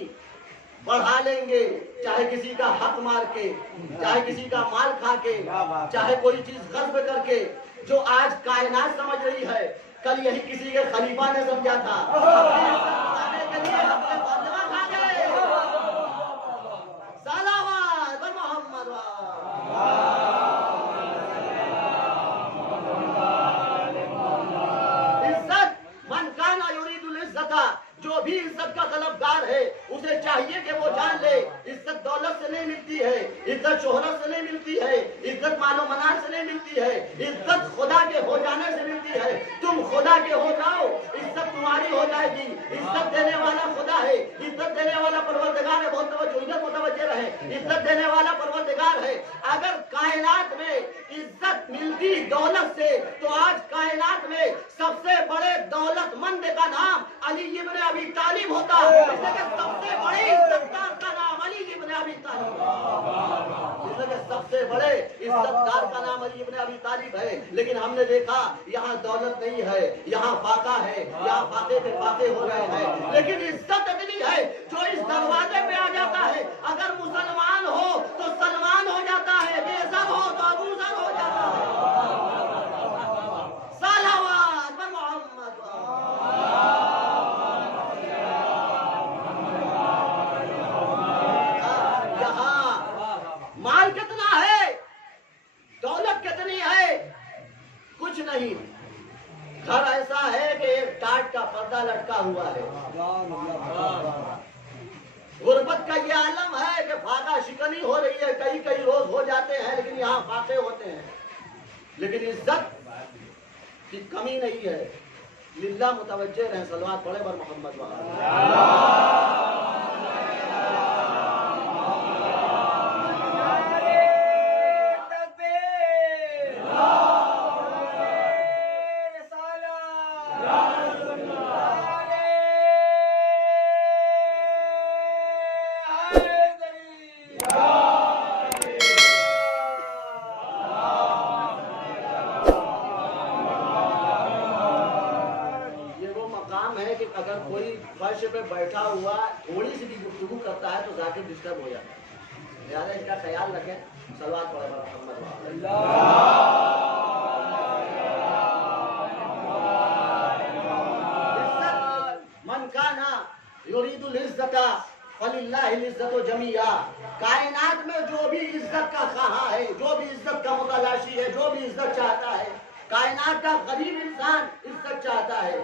بڑھا لیں گے, چاہے کسی کا حق مار کے, چاہے کسی کا مال کھا کے, چاہے کوئی چیز غصب کر کے, جو آج کائنات سمجھ رہی ہے کل یہی کسی کے خلیفہ نے سمجھا تھا. اپنے فاطمہ کھا گئے. صلوات محمد. عزت من کانا یرید العزت, جو بھی عزت کا طلبگار ہے اسے چاہیے کہ وہ جان لے عزت دولت سے نہیں ملتی ہے, عزت شہرت سے نہیں ملتی ہے, عزت مال و منال سے نہیں ملتی ہے, عزت خدا کے ہو جانے سے ملتی ہے. تم خدا کے ہو جاؤ عزت تمہاری ہو جائے گی. عزت دینے والا خدا ہے. عزت دینے والا پروردگار ہے. بہت توجہ, ادھر متوجہ رہے. عزت دینے والا پروردگار ہے. اگر کائنات میں عزت ملتی دولت سے تو آج کائنات میں سب سے بڑے دولت مند کا نام علی ابن ابی طالب ہوتا. اس لیے کہ سب سے بڑے عزتدار کا نام علی ابن ابی طالب. اس لیے کہ سب سے بڑے عزتدار کا نام علی ابن ابی طالب ہے. لیکن ہم نے دیکھا یہاں دولت نہیں ہے, یہاں فاقہ ہے, یہاں فاقے پہ فاقے ہو رہے ہیں. لیکن عزت اتنی ہے جو اس دروازے پہ آ جاتا ہے اگر مسلمان ہو تو سلمان ہو جاتا ہے, بے زر ہو تو ابو ذر ہو جاتا ہے. صلوات محمد. مال کتنا ہے, دولت کتنی ہے, کچھ نہیں. گھر ایسا ہے کہ ایک ٹاٹ کا پردہ لٹکا ہوا ہے. غربت کا یہ عالم ہے کہ فاقہ شکنی ہو رہی ہے. کئی کئی روز ہو جاتے ہیں لیکن یہاں فاقے ہوتے ہیں. لیکن عزت کی کمی نہیں ہے. للہ متوجہ رہیں. صلوات پڑھے بر محمد وآلہ. اگر کوئی فرش پہ بیٹھا ہوا تھوڑی سی بھی گفتگو کرتا ہے تو ذاکر ڈسٹرب ہو جاتا ہے. لہٰذا اس کا خیال رکھیں. صلوات پڑھیں محمد. من کانا یرید العزت فللہ العزت جمیعا. کائنات میں جو بھی عزت کا خواہاں ہے, جو بھی عزت کا متلاشی ہے, جو بھی عزت چاہتا ہے, کائنات کا غریب انسان عزت چاہتا ہے,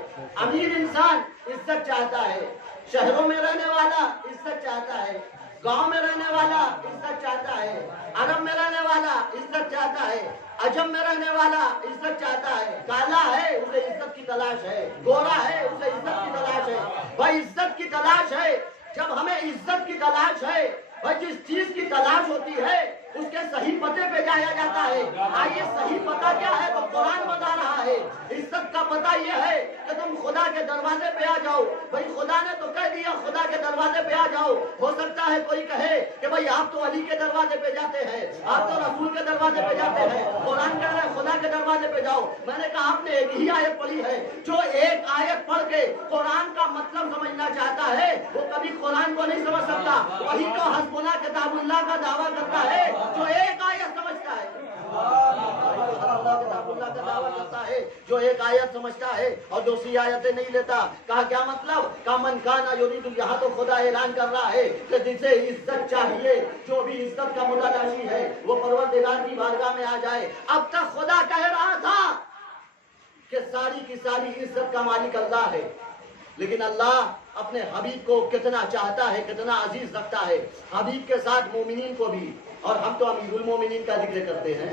امیر انسان عزت چاہتا ہے, شہروں میں رہنے والا عزت چاہتا ہے, گاؤں میں رہنے والا عزت چاہتا ہے, عرب میں رہنے والا عزت چاہتا ہے, عجم میں رہنے والا عزت چاہتا ہے. کالا ہے اسے عزت کی تلاش ہے, گورا ہے اسے عزت کی تلاش ہے. بھائی عزت کی تلاش ہے. جب ہمیں عزت کی تلاش ہے, بھائی جس چیز کی تلاش ہوتی ہے اس کے صحیح پتے پہ جایا جاتا ہے. آئیے صحیح پتہ کیا ہے تو قرآن بتا رہا ہے. عزت इज्जत का पता ये है कि तुम खुदा के दरवाजे पे आ जाओ। भाई खुदा ने तो कह दिया खुदा के दरवाजे पे आ जाओ। हो सकता है कोई कहे कि भाई आप तो अली के दरवाजे पे जाते हैं, आप तो रसूल के दरवाजे पे जाते हैं, कुरान कह रहा है खुदा के दरवाजे पे जाओ। मैंने कहा आपने एक ही आयत पढ़ी है। जो एक आयत पढ़ के कुरान का मतलब समझना चाहता है वो कभी कुरान को नहीं समझ सकता। वही तो हस्बुना किताबुल्लाह का दावा करता है जो एक आयत समझता है, किताबुल्लाह का दावा करता है जो एक आयत समझता है और दूसरी आयतें नहीं लेता। कहा क्या मतलब? का मन काना युरीदु, यहाँ तो खुदा ऐलान कर रहा है कि जिसे इज्जत चाहिए, जो भी इज्जत का मुतलाशी है वो परवरदिगार की बारगाह में आ जाए। अब तक खुदा कह रहा था कि सारी की सारी इज्जत का मालिक अल्लाह है, लेकिन अल्लाह अपने हबीब को कितना चाहता है, कितना अजीज रखता है, हबीब के साथ मोमिनीन को भी। और हम तो अमीरुल मोमिनीन का जिक्र करते हैं,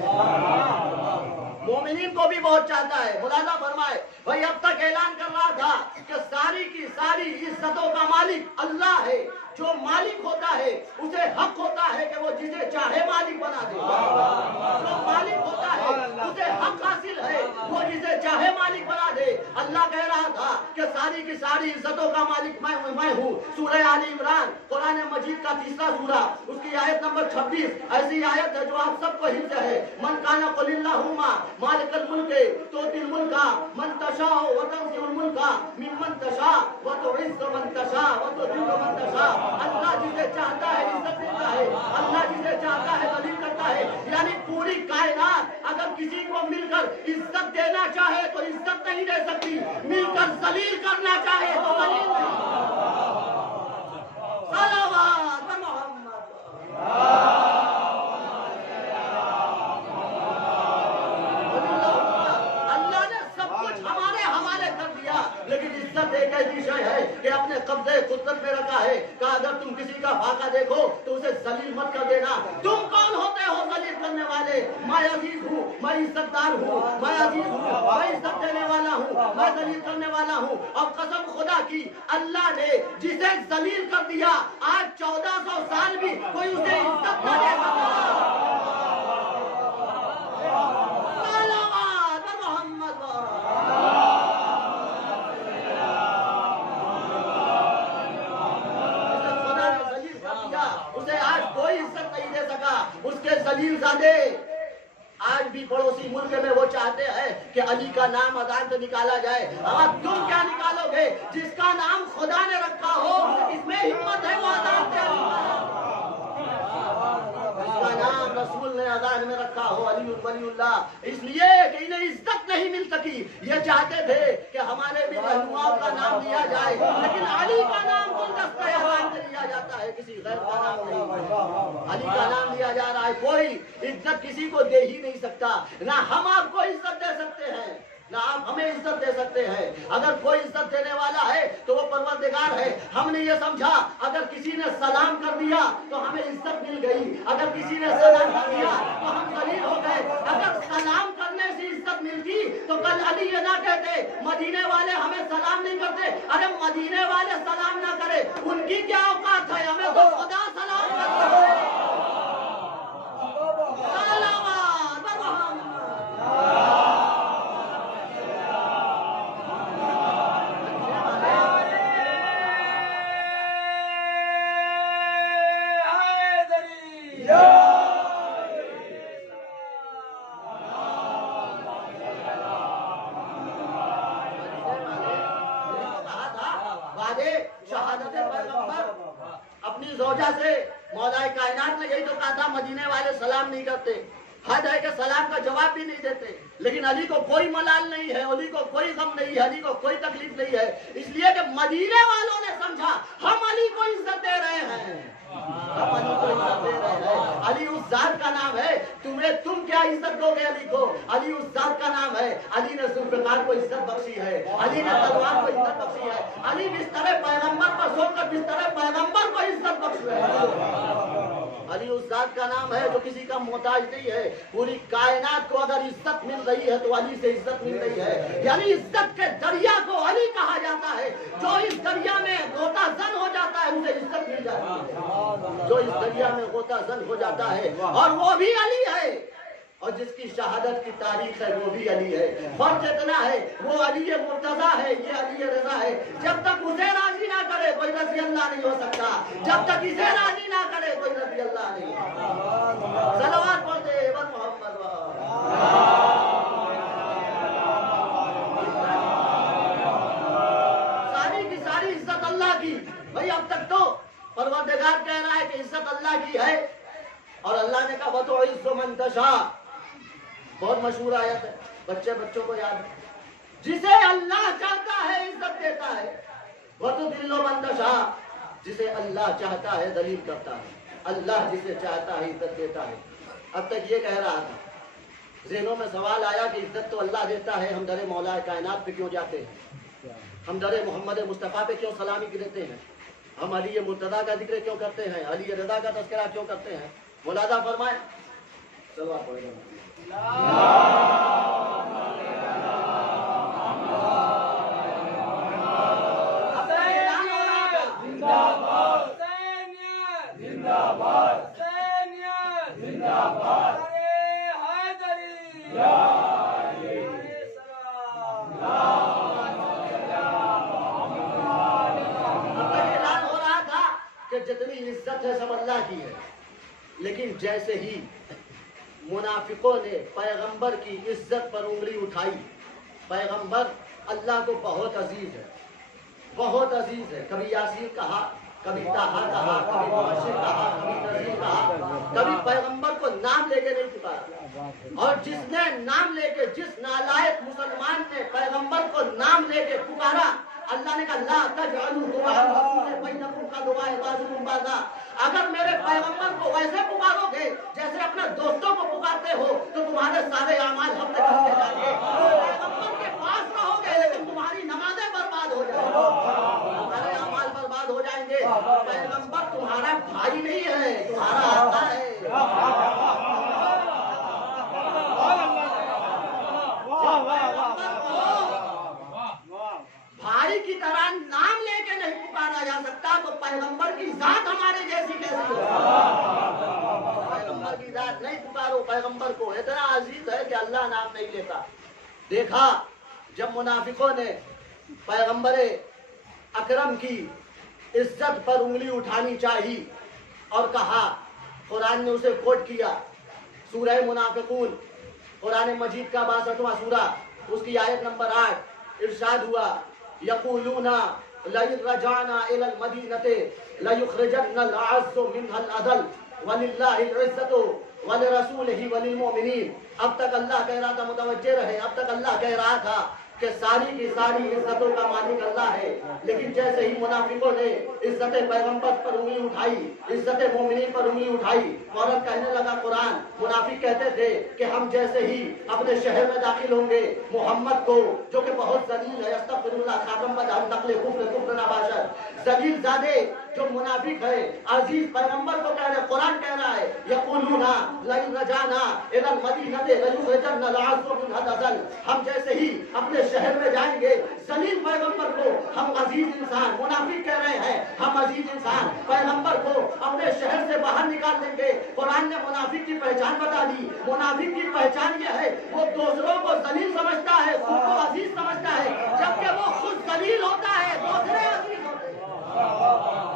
मोमिनीन को भी बहुत चाहता है। मुलाजा फरमाए भाई अब तक ऐलान कर रहा था कि सारी की सारी इज्जतों का मालिक अल्लाह है। जो मालिक होता है उसे हक होता है कि वो जिसे चाहे मालिक बना दे। जो मालिक होता है उसे हक हासिल है वो जिसे चाहे मालिक बना दे। अल्लाह कह रहा था कि सारी की सारी इज्जतों का मालिक मैं हूँ। सूरह आली इमरान कुरान मजीद का 3रा सूरा, उसकी आयत नंबर 26 ऐसी आयत है जो आप सबको हिफ्ज़ है। मन काना कुलिल्लाहुम्मा मालिकल मुल्क तुतिल मुल्का मन तशा व तंज़िउल मुल्का मिम्मन तशा व तुइज़्ज़ु मन तशा व तुज़िल्लु मन तशा। अल्लाह जिसे चाहता है इज्जत देता है, अल्लाह जिसे चाहता है दलील करता है। यानी पूरी कायनात अगर किसी को मिलकर इज्जत देना चाहे तो इज्जत नहीं दे सकती, मिलकर जलील करना चाहे तो दलील नहीं। सलावत मोहम्मद। लेकिन इज्जत एक ऐसी शय है कि अपने कब्जे कुदरत में रखा है। कहा अगर तुम किसी का फाका देखो तो उसे जलील मत कर देना। तुम कौन होते हो जलील करने वाले? मैं अजीज हूँ, मैं इज्जतदार हूँ, मैं अजीज हूँ, मैं इज्जत देने वाला हूँ, मैं जलील करने वाला हूँ। और कसम खुदा की अल्लाह ने जिसे जलील कर दिया आज 1400 साल भी कोई उसे इज्जत न दे सकता। उसके जलीलज़ादे आज भी पड़ोसी मुल्क में वो चाहते हैं कि अली का नाम अजान से निकाला जाए। अब तुम क्या निकालोगे? जिसका नाम खुदा ने रखा हो इसमें हिम्मत है वो अजान से, जिसका नाम रसूल ने अजान में रखा हो अली वलीउल्लाह। इसलिए कि इन्हें इज्जत नहीं मिल सकी। ये चाहते थे कि हमारे भी रहनुमाओं का नाम लिया जाए, लेकिन अली का नाम गुलदस्ते अजान से लिया जाता है, किसी गैर का नाम नहीं। अली का नाम लिया जा रहा है। कोई इज्जत किसी को दे ही नहीं सकता। ना हम आपको इज्जत दे सकते हैं, ना आप हमें इज्जत दे सकते हैं। अगर कोई इज्जत देने वाला है तो वो परवरदिगार है। हमने ये समझा अगर किसी ने सलाम कर दिया तो हमें इज्जत मिल गई, अगर किसी ने सलाम कर दिया तो हम जलील हो गए। अगर सलाम करने से इज्जत मिलती तो कल अली ये ना कहते मदीने वाले हमें सलाम नहीं करते। अरे मदीने वाले सलाम ना करे उनकी क्या औकात है, हमें तो खुदा सलाम करता है। अपनी ज़ौजा से मौला कायनात ने यही तो कहा था मदीने वाले सलाम नहीं करते। हद है कि सलाम का जवाब भी नहीं देते। लेकिन अली को कोई मलाल नहीं है, अली को कोई गम नहीं है, अली को कोई तकलीफ नहीं है। इसलिए कि मदीने वालों ने समझा हम अली को इज्जत दे रहे हैं, हम अली को इज्जत दे रहे हैं। अली उस जात का नाम है, तुम क्या इज्जत दोगे अली को? अली उस जात का नाम है। अली ने जुल्फ़िकार को इज्जत बख्शी है, अली ने तलवार को इज्जत बख्शी है। अली बिस्तर पैगंबर पर सोकर बिस्तर पैगंबर को इज्जत बख्श रहे हैं। अली उस जात का नाम है जो किसी का मोहताज नहीं है। पूरी कायनात को अगर इज्जत मिल रही है तो अली से इज्जत मिल रही है। यानी इज्जत के दरिया को अली कहा जाता है। जो इस दरिया में गोता जन हो जाता है उसे इज्जत मिल जाती है। जो इस दरिया में गोता जन हो जाता है और वो भी अली है। اور جس کی شہادت کی تاریخ ہے وہ بھی علی ہے. فرق اتنا ہے وہ علی مرتضیٰ ہے, یہ علی رضا ہے. جب تک اسے راضی نہ کرے کوئی رضی اللہ نہیں ہو سکتا, جب تک اسے راضی نہ کرے کوئی رضی اللہ نہیں ہو سکتا. صلوات پڑھتے بن محمد ساری کی ساری عزت اللہ کی. بھائی اب تک تو پروردگار کہہ رہا ہے کہ عزت اللہ کی ہے, اور اللہ نے کہا وَتُعِزُّ مَن تَشَاءُ. بہت مشہور آیت ہے, بچوں کو یاد ہے. جسے اللہ چاہتا ہے عزت دیتا ہے. وَتُذِلُّ مَن تَشَاءُ. جسے اللہ چاہتا ہے ذلیل کرتا ہے. اللہ جسے چاہتا ہے عزت دیتا ہے. اب تک یہ کہہ رہا تھا, ذہنوں میں سوال آیا کہ عزت تو اللہ دیتا ہے, ہم در مولا کائنات پہ کیوں جاتے ہیں, ہم در محمد مصطفیٰ پہ کیوں سلامی دیتے ہیں, ہم علی مرتضیٰ کا ذکر کیوں کرتے ہیں, علی رضا کا تذکرہ کیوں کرتے ہیں. ملاحظہ فرمائیں. چلو آپ پڑھیں. جتنی عزت ہے سب اللہ کی ہے, لیکن جیسے ہی منافقوں نے پیغمبر کی عزت پر انگلی اٹھائی, پیغمبر اللہ کو بہت عزیز ہے, بہت عزیز ہے. کبھی یاسین کہا, کبھی طٰہٰ کہا, کبھی مبشر کہا, کبھی نذیر کہا, کبھی پیغمبر کو نام لے کے نہیں پکارا. اور جس نے نام لے کے, جس نالائق مسلمان نے پیغمبر کو نام لے کے پکارا, اللہ نے کہا لا تجعلوا دعاء الرسول بینکم کدعاء بعضکم بعضا. اگر میرے پیغمبر کو ویسے پکارو گے جیسے اپنے دوستوں کو پکارتے ہو تو تمہارے سارے اعمال ہم تک کرتے جائیں گے. پیغمبر کے پاس رہو گے لیکن تمہاری نمازیں برباد ہو جائیں گی, تمہارے اعمال برباد ہو جائیں گے. پیغمبر تمہارا بھائی نہیں ہے, تمہارا آقا ہے. بھائی کی طرح نام لے کے نہیں پکارا جا سکتا تو پیغمبر کی ذات ہمارے جیسی کیسی ہو. پیغمبر کی ذات نہیں پکارو, پیغمبر کو اتنا عزیز ہے کہ اللہ نام نہیں لیتا. دیکھا جب منافقوں نے پیغمبر اکرم کی عزت پر انگلی اٹھانی چاہی اور کہا, قرآن نے اسے کوٹ کیا. سورہ منافقون قرآن مجید کا 62واں سورہ, اس کی آیت نمبر 8 ارشاد ہوا یقولون لئن رجعنا الى المدینة لیخرجن الأعز منها الأذل وللہ العزت ولرسولہ وللمؤمنین. اب تک اللہ کہہ رہا تھا, متوجہ رہے, اب تک اللہ کہہ رہا تھا کہ ساری کی ساری عزتوں کا مالک اللہ ہے, لیکن جیسے ہی منافقوں نے عزت پیغمبر پر انگلی اٹھائی, عزت مومنین پر انگلی اٹھائی, فوراً کہنے لگا قرآن. منافق کہتے تھے کہ ہم جیسے ہی اپنے شہر میں داخل ہوں گے محمد کو, جو کہ بہت ذلیل ہے, استغفر اللہ, خاتم بدعا نقل کفر نباشر, ذلیل زادے جو منافق ہے, عزیز پیغمبر کو کہہ رہے. قرآن کہہ رہا ہے یقولون لئن رجعنا الى المدینة لیخرجن الأعز منها الأذل. ہم جیسے ہی اپنے شہر میں جائیں گے ذلیل پیغمبر کو ہم عزیز انسان, منافق کہہ رہے ہیں ہم عزیز انسان پیغمبر کو اپنے شہر سے باہر نکال دیں گے. قرآن نے منافق کی پہچان بتا دی. منافق کی پہچان یہ ہے وہ دوسروں کو ذلیل سمجھتا ہے, خود کو عزیز سمجھتا ہے, جبکہ وہ خود ذلیل ہوتا ہے, دوسرے عزیز ہوتے ہیں.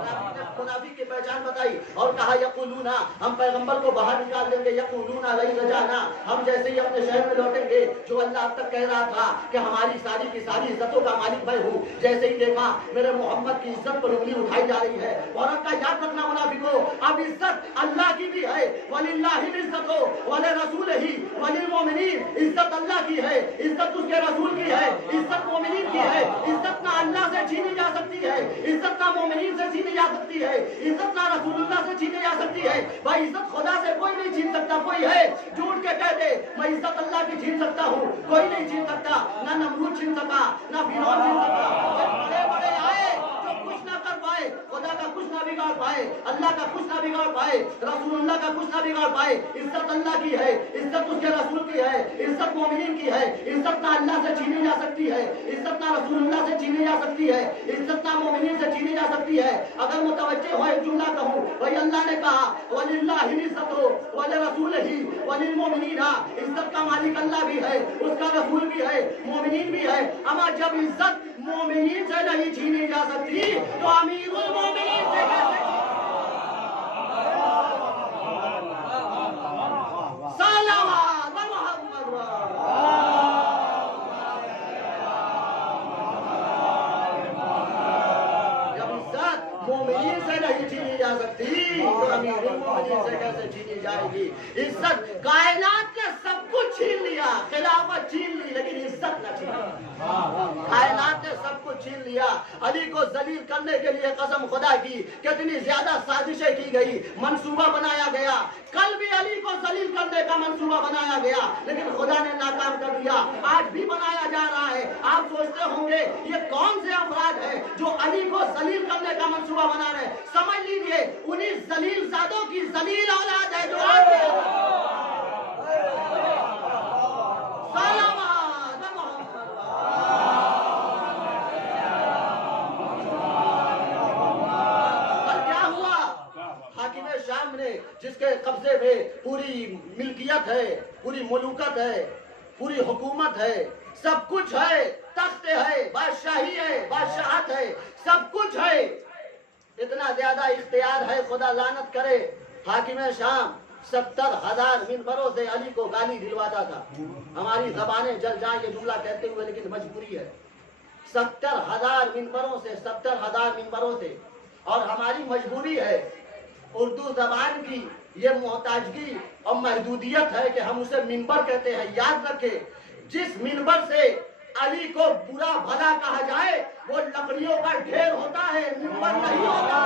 منافق کی پہچان بتائی اور کہا یقولون, ہم پیغمبر کو باہر نکال دیں گے. یقولون لئن رجعنا, ہم جیسے ہی اپنے شہر میں لوٹیں گے, جو اللہ اب تک کہہ رہا تھا کہ ہماری ساری کی ساری عزتوں کا مالک میں ہوں, جیسے ہی دیکھا میرے محمد کی عزت پر انگلی اٹھائی جا رہی ہے. اور کا یاد رکھنا منافقوں, اب عزت اللہ کی بھی ہے, وللہ العزت ولرسولہ وللمؤمنین. عزت اللہ کی ہے, عزت اس کے رسول کی ہے, عزت مومنین کی ہے. عزت نہ اللہ سے چھینی جا سکتی ہے, عزت نہ مومنین سے چھینی جا سکتی ہے, عزت نہ رسول اللہ سے چھینی جا سکتی ہے. بھائی عزت خدا سے کوئی نہیں چھین سکتا. کوئی ہے جھوٹ کے کہہ دے میں عزت اللہ کی چھین سکتا ہوں, کوئی نہیں چھین سکتا. نہ نمرود چھین سکا, نہ فرعون چھین سکا. بڑے بڑے آئے جو کچھ نہ کر پائے, पाए, खुदा का कुछ ना बिगाड़ पाए, अल्लाह का कुछ ना बिगाड़ पाए, रसूलुल्लाह का कुछ ना बिगाड़ पाए। इज्जत अल्लाह की है, इज्जत उसके रसूल की है, इज्जत मोमिनीन की है। इज्जत ना अल्लाह से छीनी जा सकती है, इज्जत ना रसूलुल्लाह से छीनी जा सकती है, इज्जत ना मोमिनीन से छीनी जा सकती है। अगर मुतवज्जे हो एक जुमला कहूँ, भाई अल्लाह ने कहा वलिल्लाहिल इज्जतु वलिरसूलिही वलिलमुमिनीन, इज्जत का मालिक अल्लाह भी है, उसका रसूल भी है, मोमिनीन भी है। अमा जब इज्जत मोमिनीन से नहीं छीनी जा सकती तो अमीरुल मोमिनीन से कैसे? सलावत मोहम्मद जब इज्जत मोमिनीन से नहीं छीनी जा सकती तो अमीरुल मोमिनीन से कैसे छीनी जाएगी? इज्जत कायनात ने सब कुछ छीन लिया, खिलाफत छीन ली, लेकिन इज्जत न छीनी। कायनात ने सब कुछ छीन लिया। अली को जलील करने के लिए कसम खुदा की कितनी ज्यादा साजिशें की गई, मंसूबा बनाया गया। कल भी अली को जलील करने का मंसूबा बनाया गया, लेकिन खुदा ने नाकाम कर दिया। आज भी बनाया जा रहा है। आप सोचते होंगे ये कौन से अफराद हैं जो अली को जलील करने का मंसूबा बना रहे हैं? समझ लीजिए उन्हीं जलील जादों की जलील औलाद है जो शाम ने जिसके कब्जे में पूरी मिल्कियत है, पूरी मुलूकत है, पूरी हुकूमत है, सब कुछ है, तख्त है, बादशाही है, बादशाहत है, सब कुछ है, इतना ज्यादा इख्तियार है, खुदा लानत करे। हाकिम शाम 70,000 मिंबरों से अली को गाली दिलवाता था। हमारी जबानें जल जाए ये जुमला कहते हुए, लेकिन मजबूरी है। 70,000 मिंबरों से, 70,000 मिंबरों से, और हमारी मजबूरी है। उर्दू जबान की ये मोहताजगी और महदूदियत है कि हम उसे मिंबर कहते हैं। याद रखें, जिस मिंबर से अली को बुरा भला कहा जाए वो लकड़ियों का ढेर होता है, मिंबर नहीं होता।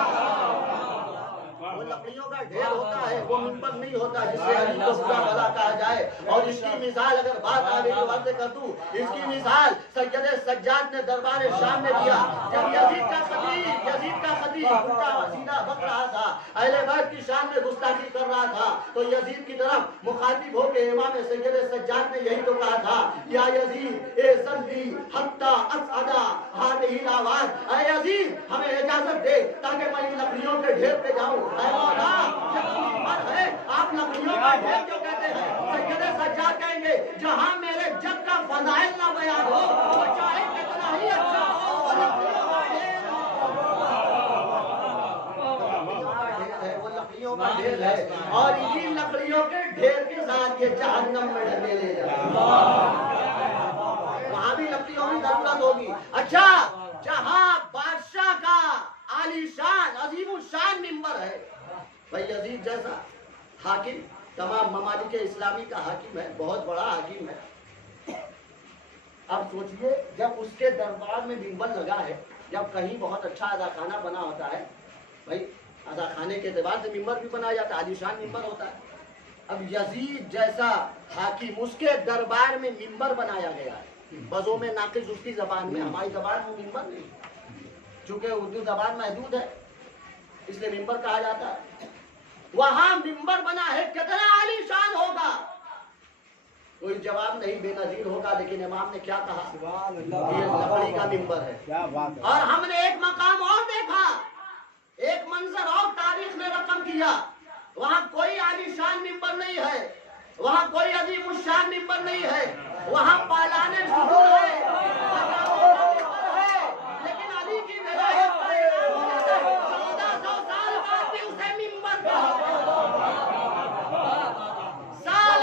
वो लकड़ियों का ढेर होता है, वो मिंबर नहीं होता जिससे अली को बुरा भला कहा जाए। और इसकी मिसाल अगर बात आगे की बातें कर दूं, इसकी मिसाल सैयद सज्जाद ने दरबार शाम में दिया। जब यजीद का खतीब उल्टा सीधा बक रहा था, अहले बैत की शान में गुस्ताखी कर रहा था, तो यजीद की तरफ मुखातिब होकर इमाम सैयद सज्जाद ने यही तो कहा था, या यजीद ए सल्ली हत्ता असअदा हादिही आवाज, ऐ यजीद हमें इजाजत दे ताकि मैं इन लकड़ियों के ढेर पे जाऊं। ऐ मौला, ये कीमत है, आप लकड़ियों का ढेर क्यों कहते हैं? सैयद सज्जाद कहेंगे, जहां मेरे जग का फजाइल ना बयान हो, वो चाहे कितना ही अच्छा हो, वो लकड़ियों का ढेर है, वो लकड़ियों का ढेर है। और इन्हीं लकड़ियों के ढेर के साथ ये जहन्नम में ढकेले जाए, वहां भी लकड़ियों की जरूरत होगी। अच्छा, जहां बादशाह का आलीशान अजीमुशान मिंबर है, भाई यजीद जैसा हाकिम तमाम ममालिक इस्लामी का हाकिम है, बहुत बड़ा हाकिम है। अब सोचिए, जब उसके दरबार में मिंबर लगा है, जब कहीं बहुत अच्छा अदाखाना बना होता है, भाई अदाखाने के एतबार से मिंबर भी बनाया जाता है, आलीशान मिंबर होता है। अब यजीद जैसा हाकिम, उसके दरबार में मिंबर बनाया गया है। बजों में नाकिस उसकी जबान में, हमारी जबान में मिंबर नहीं, चूंकि उर्दू जबान महदूद है इसलिए मिंबर कहा जाता है। वहां मिंबर बना है, कितना आलीशान होगा, कोई जवाब नहीं, बेनजीर होगा। लेकिन इमाम ने क्या कहा, ये लकड़ी का मिंबर है। और हमने एक मकाम और देखा, एक मंजर और तारीख ने रकम किया, वहां कोई आलीशान मिंबर नहीं है, वहां कोई अजीमुशान मिंबर नहीं है, वहां पालाने शुरू है, लेकिन अली की विलायत का ऐलान हो जाता है 1400 साल बाद भी उसे मिंबर कहा। साल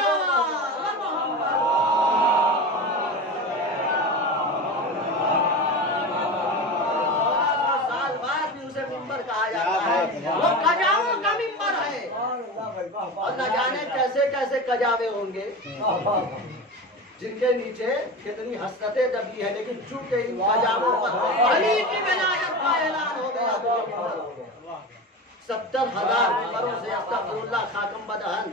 बाद भी उसे मिंबर कहा जाता है। वो कजाओं का मिंबर है, और न जाने कैसे कैसे कजावे होंगे जिनके नीचे कितनी हसरतें दबी है, लेकिन चूंकि इन कजावों पर अली की विलायत का ऐलान हो गया। 70,000 मिंबरों से अस्तगफिरुल्लाह खाकम बदहन,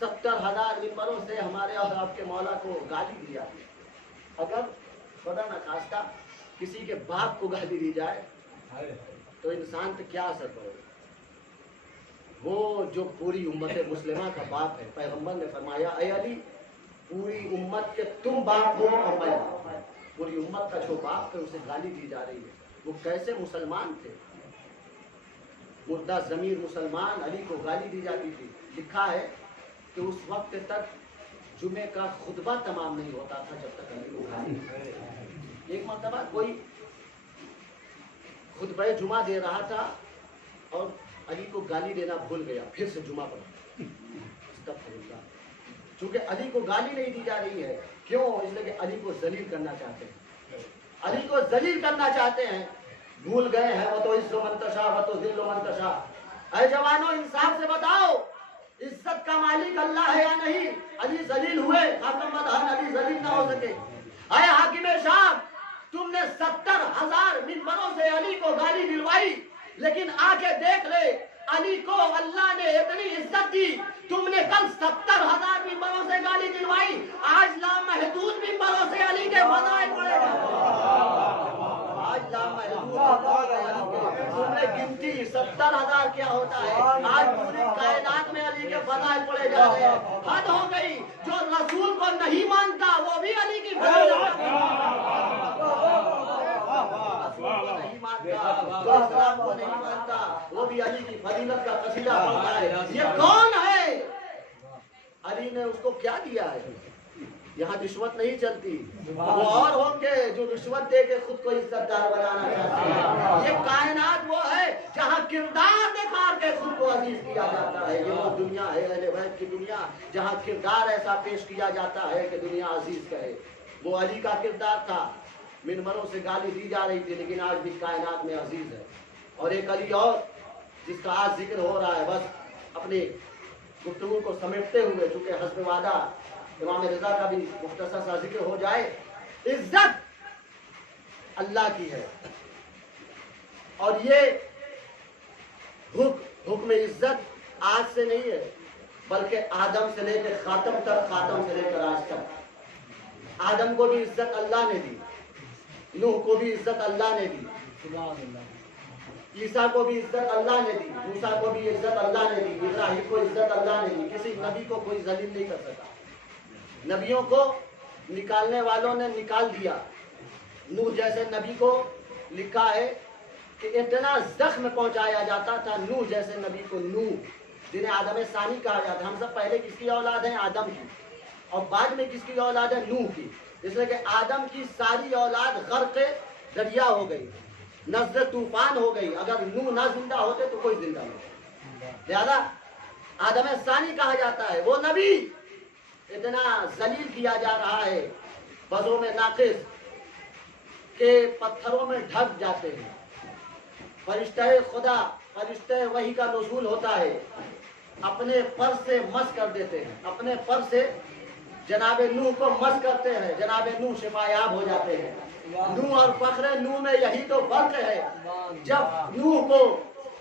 70,000 मिंबरों से हमारे और आपके मौला को गाली दी जाती है। अगर खुदा न खास्ता किसी के बाप को गाली दी जाए تو انسان پہ کیا اثر پڑے گا؟ وہ جو پوری امت مسلمہ کا باپ ہے، پیغمبر نے فرمایا اے علی پوری امت کے تم باپ ہو اور میں باپ ہوں۔ پوری امت کا جو باپ ہے اسے گالی دی جا رہی ہے، وہ کیسے مسلمان تھے؟ مردہ ضمیر مسلمان علی کو گالی دی جاتی تھی۔ لکھا ہے کہ اس وقت تک جمعے کا خطبہ تمام نہیں ہوتا تھا جب تک علی کو گالی دی۔ ایک مرتبہ کوئی خطبہ جمعہ دے رہا تھا اور علی کو گالی دینا بھول گیا، پھر سے جمعہ پڑھا۔ چونکہ علی کو گالی نہیں دی جا رہی ہے، کیوں؟ اس لیے کہ علی کو ذلیل کرنا چاہتے ہیں، علی کو ذلیل کرنا چاہتے ہیں۔ بھول گئے ہیں وہ تو عز و منتشا وہ تو ذل و منتشا۔ اے جوانوں انصاف سے بتاؤ عزت کا مالک اللہ ہے یا نہیں؟ علی ذلیل ہوئے، خاتم مدحن علی ذلیل نہ ہو سکے۔ اے حاکم شام تم نے 70,000 منبروں سے علی کو گالی دلوائی، لیکن آ کے دیکھ لے علی کو اللہ نے اتنی عزت دی، تم نے کل 70,000 منبروں سے گالی دلوائی، آج لامحدود منبروں سے علی کے فضائل پڑے گا۔ آج لامحدود تم نے گنتی 70,000 کیا ہوتا ہے، آج پوری کائنات میں علی کے فضائل پڑے جا رہے ہیں۔ حد ہو گئی، جو رسول کو نہیں مانتا وہ بھی علی کی فضیلت نہیں مانتا، جو اسلام کو نہیں مانتا وہ بھی علی کی فضیلت کا قصیدہ پڑھتا ہے۔ یہ کون ہے؟ علی نے اس کو کیا دیا ہے؟ یہاں رشوت نہیں چلتی، وہ اور ہوں گے جو رشوت دے کے خود کو عزت دار بنانا چاہتے ہیں۔ یہ کائنات وہ ہے جہاں کردار دکھا کے خود کو عزیز کیا جاتا ہے۔ یہ وہ دنیا ہے اہل بیت کی دنیا جہاں کردار ایسا پیش کیا جاتا ہے کہ دنیا عزیز کہے۔ وہ علی کا کردار تھا، منبروں سے گالی دی جا رہی تھی لیکن آج بھی کائنات میں عزیز ہے۔ اور ایک علی اور جس کا آج ذکر ہو رہا ہے، بس اپنی گفتگو کو سمیٹتے ہوئے چونکہ حسب وعدہ امام رضا کا بھی مختصر سا ذکر ہو جائے۔ عزت اللہ کی ہے اور یہ حکم عزت آج سے نہیں ہے بلکہ آدم سے لے کے خاتم تک، خاتم سے لے کر آج تک۔ آدم کو بھی عزت اللہ نے دی، نوح کو بھی عزت اللہ نے دی، عیسیٰ کو بھی عزت اللہ نے دی، موسیٰ کو بھی عزت اللہ نے دی، ابراہیم کو عزت اللہ نے دی۔ کسی نبی کو کوئی ذلیل نہیں کر سکا۔ نبیوں کو نکالنے والوں نے نکال دیا۔ نوح جیسے نبی کو لکھا ہے کہ اتنا زخم پہنچایا جاتا تھا نوح جیسے نبی کو، نوح جنہیں آدم ثانی کہا جاتا ہے۔ ہم سب پہلے کس کی اولاد ہیں؟ آدم کی، اور بعد میں کس کی اولاد ہے؟ نوح کی۔ اس لیے کہ آدم کی ساری اولاد غرق دریا ہو گئی، نزل طوفان ہو گئی۔ اگر نوح نہ زندہ ہوتے تو کوئی زندہ نہیں۔ لہذا آدم ثانی کہا جاتا ہے۔ وہ نبی اتنا ذلیل کیا جا رہا ہے بزوں میں ناقص کہ پتھروں میں ڈھک جاتے ہیں۔ فرشتہ خدا، فرشتہ وحی کا نزول ہوتا ہے، اپنے پر سے مس کر دیتے ہیں، اپنے پر سے جناب نوح کو مس کرتے ہیں، جناب نوح شفا یاب ہو جاتے ہیں۔ نوح اور فخر نوح میں یہی تو فرق ہے۔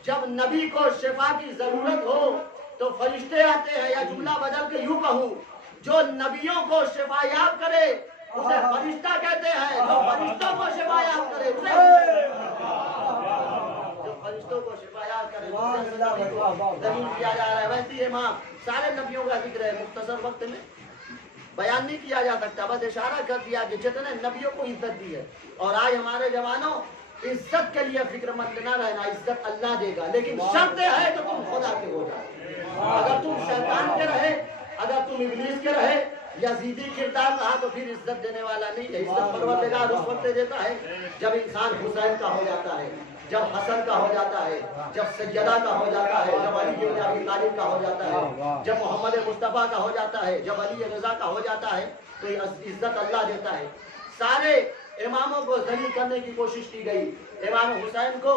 جب نبی کو شفا کی ضرورت ہو تو فرشتے آتے ہیں، یا جملہ بدل کے یوں کہوں جو نبیوں کو شفا یاب کرے اسے فرشتہ کہتے ہیں، جو فرشتوں کو شفا یاب کرے اسے ذلیل کیا جا رہا ہے۔ ویسے امام سارے نبیوں کا ذکر ہے، مختصر وقت میں بیان نہیں کیا جا سکتا، بس اشارہ کر دیا کہ جتنے نبیوں کو عزت دی ہے۔ اور آج ہمارے جوانوں عزت کے لیے فکر مند نہ رہنا، عزت اللہ دے گا، لیکن شرط ہے کہ تم خدا کے ہو جاؤ۔ اگر تم شیطان کے رہے، اگر تم ابلیس کے رہے، یزیدی کردار رہا تو پھر عزت دینے والا نہیں ہے۔ عزت پروردگار اس وقت دیتا ہے جب انسان حسین کا ہو جاتا ہے، جب حسن کا ہو جاتا ہے، جب سیدہ کا ہو جاتا ہے، جب علی بن ابی طالب کا ہو جاتا ہے، جب محمد مصطفیٰ کا ہو جاتا ہے، جب علی رضا کا ہو جاتا ہے تو عزت اللہ دیتا ہے۔ سارے اماموں کو ذلیل کرنے کی کوشش کی گئی، امام حسین کو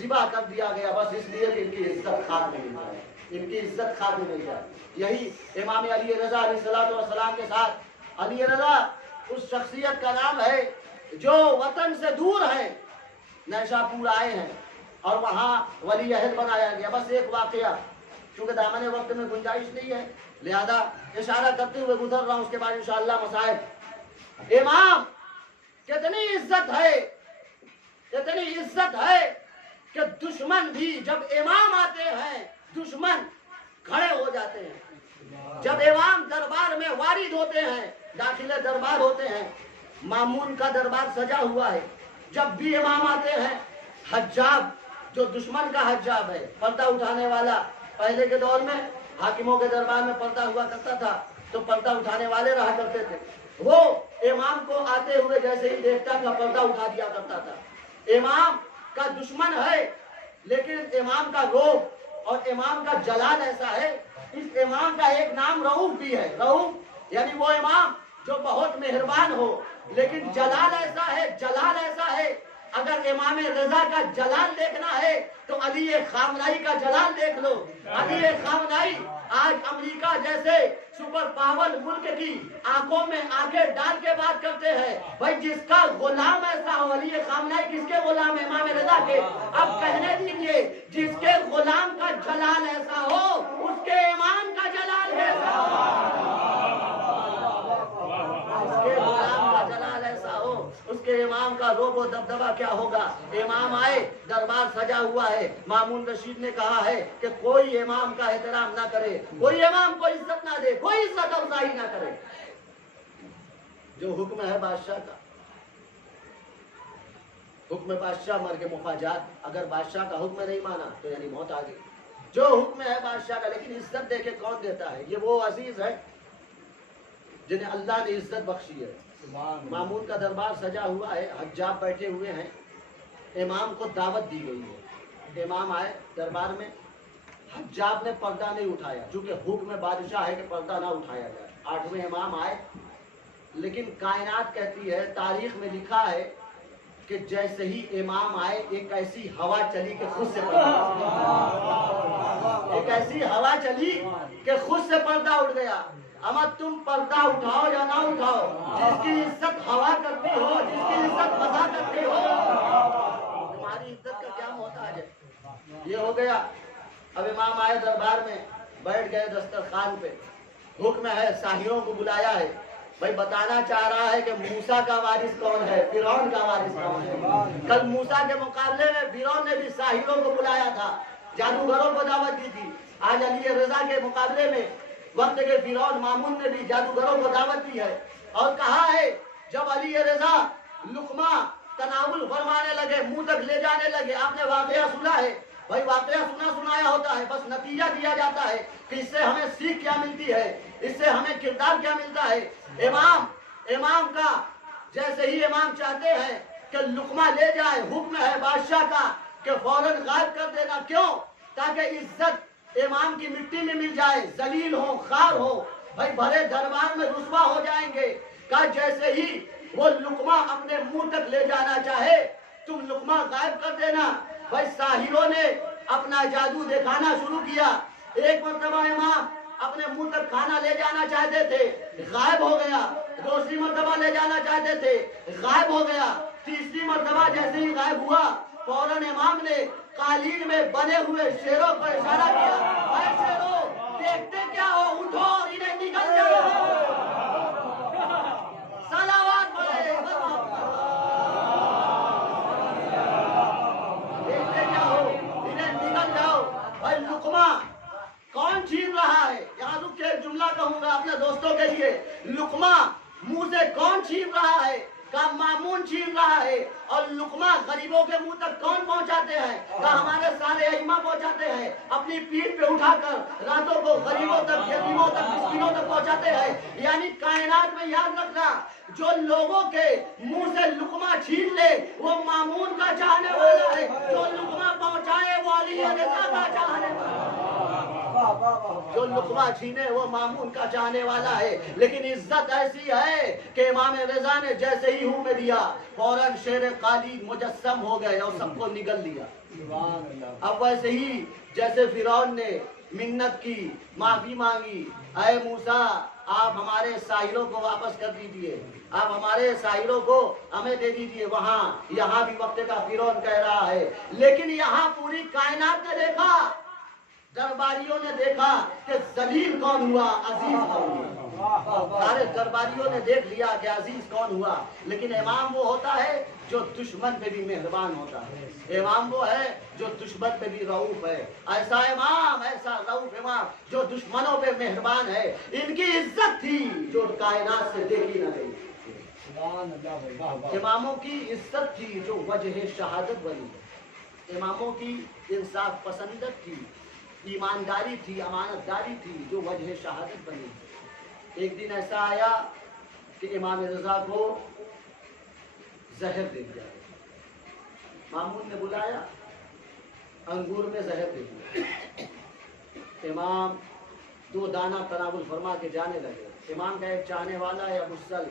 ذبح کر دیا گیا بس اس لیے کہ ان کی عزت خاک میں مل جائے، ان کی عزت خاک میں مل جائے۔ یہی امام علی رضا علیہ السلام کے ساتھ علی رضا اس شخصیت کا نام ہے جو وطن سے دور ہے، نیشا پور آئے ہیں اور وہاں ولی عہد بنایا گیا۔ بس ایک واقعہ، چونکہ دامن وقت میں گنجائش نہیں ہے لہذا اشارہ کرتے ہوئے گزر رہا ہوں، اس کے بعد انشاءاللہ مسائل۔ امام کتنی عزت ہے، کتنی عزت ہے کہ دشمن بھی جب امام آتے ہیں دشمن کھڑے ہو جاتے ہیں. جب امام دربار میں وارد ہوتے ہیں داخل دربار ہوتے ہیں مامون کا دربار سجا ہوا ہے. جب بھی امام آتے ہیں حجاب جو دشمن کا حجاب ہے پردہ اٹھانے والا پہلے کے دور میں حاکموں کے دربار میں پردہ ہوا کرتا تھا تو پردہ اٹھانے والے رہا کرتے تھے. وہ امام کو آتے ہوئے جیسے ہی دیکھتا تھا پردہ اٹھا دیا کرتا تھا. امام کا دشمن ہے لیکن امام کا روح اور امام کا جلال ایسا ہے. اس امام کا ایک نام رؤوف بھی ہے. رؤوف یعنی وہ امام جو بہت مہربان ہو لیکن جلال ایسا ہے اگر امام رضا کا جلال دیکھنا ہے تو علی خامنائی کا جلال دیکھ لو. علی خامنائی آج امریکہ جیسے سپر پاور ملک کی آنکھوں میں آنکھیں ڈال کے بات کرتے ہیں. بھائی جس کا غلام ایسا ہو علی خامنائی کس کے غلام امام رضا کے. اب کہنے دیجئے جس کے غلام کا جلال ایسا ہو اس کے امام کا جلال کیسا ہو. اس کے غلام کا جلال ایسا ہو اس کے امام کا روب و دبدبہ کیا ہوگا. امام آئے دربار سجا ہوا ہے. مامون رشید نے کہا ہے کہ کوئی امام کا احترام نہ کرے کوئی امام کو عزت نہ دے کوئی عزت افزائی نہ کرے. جو حکم ہے بادشاہ کا حکم بادشاہ مر کے مفاجات. اگر بادشاہ کا حکم نہیں مانا تو یعنی موت آ گئی. جو حکم ہے بادشاہ کا لیکن عزت دے کے کون دیتا ہے. یہ وہ عزیز ہے جنہیں اللہ نے عزت بخشی ہے. مامون کا دربار سجا ہوا ہے حجاب بیٹھے ہوئے ہیں. امام کو دعوت دی گئی ہے. امام آئے دربار میں حجاب نے پردہ نہیں اٹھایا چونکہ حکم بادشاہ ہے کہ پردہ نہ اٹھایا جائے. 8ویں امام آئے لیکن کائنات کہتی ہے تاریخ میں لکھا ہے کہ جیسے ہی امام آئے ایک ایسی ہوا چلی کہ خود سے ایک ایسی ہوا چلی کہ خود سے پردہ اٹھ گیا. اما تم پردہ اٹھاؤ یا نہ اٹھاؤ جس کی عزت ہوا کرتی ہو جس کی عزت فضا کرتی ہو تمہاری عزت کا کیا محتاج ہے. یہ ہو گیا. اب امام آئے دربار میں بیٹھ گئے دسترخوان پہ. حکم ہے ساحروں کو بلایا ہے. بھائی بتانا چاہ رہا ہے کہ موسیٰ کا وارث کون ہے فرعون کا وارث کون ہے. کل موسیٰ کے مقابلے میں فرعون نے بھی ساحروں کو بلایا تھا جادوگروں کو دعوت دی تھی. آج علی رضا کے مقابلے میں وقت کے فرعون مامون نے بھی جادوگروں کو دعوت دی ہے اور کہا ہے جب علی رضا لقمہ تناول فرمانے لگے منہ تک لے جانے لگے آپ نے واقعہ سنا ہے. بھائی واقعہ سنایا ہوتا ہے بس نتیجہ دیا جاتا ہے کہ اس سے ہمیں سیکھ کیا ملتی ہے اس سے ہمیں کردار کیا ملتا ہے. امام کا جیسے ہی امام چاہتے ہیں کہ لقمہ لے جائے حکم ہے بادشاہ کا کہ فوراً غائب کر دینا. کیوں؟ تاکہ عزت امام کی مٹی میں مل جائے. ذلیل ہو خار ہو بھائی بھرے دربار میں رسوا ہو جائیں گے. کہ جیسے ہی وہ لقمہ اپنے منہ تک لے جانا چاہے تم لقمہ غائب کر دینا. بھائی ساحروں نے اپنا جادو دکھانا شروع کیا. ایک مرتبہ امام اپنے منہ تک کھانا لے جانا چاہتے تھے غائب ہو گیا. دوسری مرتبہ لے جانا چاہتے تھے غائب ہو گیا. تیسری مرتبہ جیسے ہی غائب ہوا فوراً امام نے قالین میں بنے ہوئے شیروں کو اشارہ کیا. اے شیروں دیکھتے کیا ہو اٹھو اور انہیں نکل جاؤ. صلوات پڑھے دیکھتے کیا ہو انہیں نکل جاؤ. بھائی لقمہ کون چھین رہا ہے؟ یہاں رک کے ایک جملہ کہوں گا اپنے دوستوں کے لیے. لقمہ منہ سے کون چھین رہا ہے؟ کا مامون چھین رہا ہے. اور لقمہ غریبوں کے منہ تک کون پہنچاتے ہیں؟ کا ہمارے سارے ائمہ پہنچاتے ہیں. اپنی پیٹھ پہ اٹھا کر راتوں کو غریبوں تک یتیموں تک مسکینوں تک پہنچاتے ہیں. یعنی کائنات میں یاد رکھنا جو لوگوں کے منہ سے لقمہ چھین لے وہ مامون کا چاہنے والا ہے. جو لقمہ پہنچائے وہ علی رضا کا چاہنے والا ہے. جو لقمہ چھینے وہ مامون کا چاہنے والا ہے. لیکن عزت ایسی ہے کہ امام رضا نے جیسے ہی ہوں میں دیا فوراً شیر قالی مجسم ہو گئے اور سب کو نگل لیا. اب ویسے ہی جیسے فرعون نے منت کی معافی مانگی اے موسیٰ آپ ہمارے ساحروں کو واپس کر دیجئے آپ ہمارے ساحروں کو ہمیں دے دیجئے. وہاں یہاں بھی وقت کا فرعون کہہ رہا ہے. لیکن یہاں پوری کائنات نے دیکھا درباریوں نے دیکھا کہ ذلیل کون ہوا عزیز کون ہوا. सारे दरबारियों ने देख लिया कि अजीज कौन हुआ, लेकिन इमाम वो होता है जो दुश्मन पे भी मेहरबान होता है। इमाम वो है जो दुश्मन पे भी रऊफ है। ऐसा इमाम, ऐसा रऊफ इमाम जो दुश्मनों पे मेहरबान है। इनकी इज्जत थी जो कायनात से देखी न गई। इमामों की इज्जत थी जो वजह शहादत बनी। इमामों की इंसाफ पसंदत थी, ईमानदारी थी, अमानतदारी थी जो वजह शहादत बनी। एक दिन ऐसा आया कि इमाम रजा को जहर दे दिया। मामून ने बुलाया, अंगूर में जहर दे दिया। इमाम 2 दाना तनावुल फरमा के जाने लगे। इमाम का एक चाहने वाला है अबू सल्म,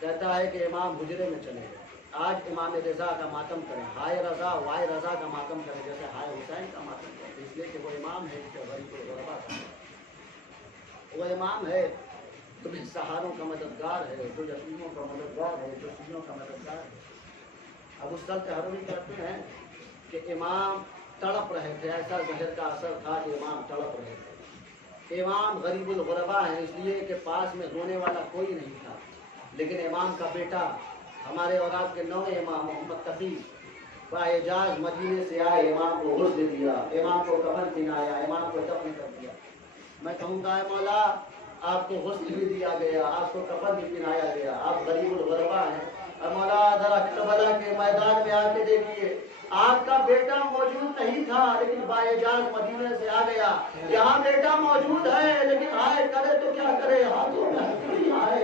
कहता है कि इमाम हुजरे में चले गए, आज इमाम रजा का मातम करें, हाय रजा वाय रजा का मातम करें, जैसे हाय हुसैन का मातम करें, इसलिए कि वो इमाम है जो गरीब गुरबा का, वो इमाम है जो बेसहारों का मददगार है, जो यतीमों का मददगार है, जो सीनों का मददगार है। अब उस सल्त हरवी कहते हैं कि इमाम तड़प रहे थे, ऐसा जहर का असर था कि इमाम तड़प रहे थे। इमाम गरीबुल गुरबा है इसलिए कि पास में रोने वाला कोई नहीं था, लेकिन इमाम का बेटा हमारे और आपके 9वें इमाम मोहम्मद तकी बाएजाज मदीने से आए, इमाम को गुस्ल दिया, इमाम को कफन पहनाया, इमाम को दफन कर दिया। मैं कहूँगा है मौला आपको गुस्ल भी दिया गया, आपको कफन भी पहनाया गया, आप गरीबुल गुरबा हैं। मौला जरा करबला के मैदान में आके देखिए, आपका बेटा मौजूद नहीं था लेकिन बाएजाज मदीने से आ गया। यहाँ बेटा मौजूद है लेकिन आए करे तो क्या करे, हाथों में हथकड़ी आए।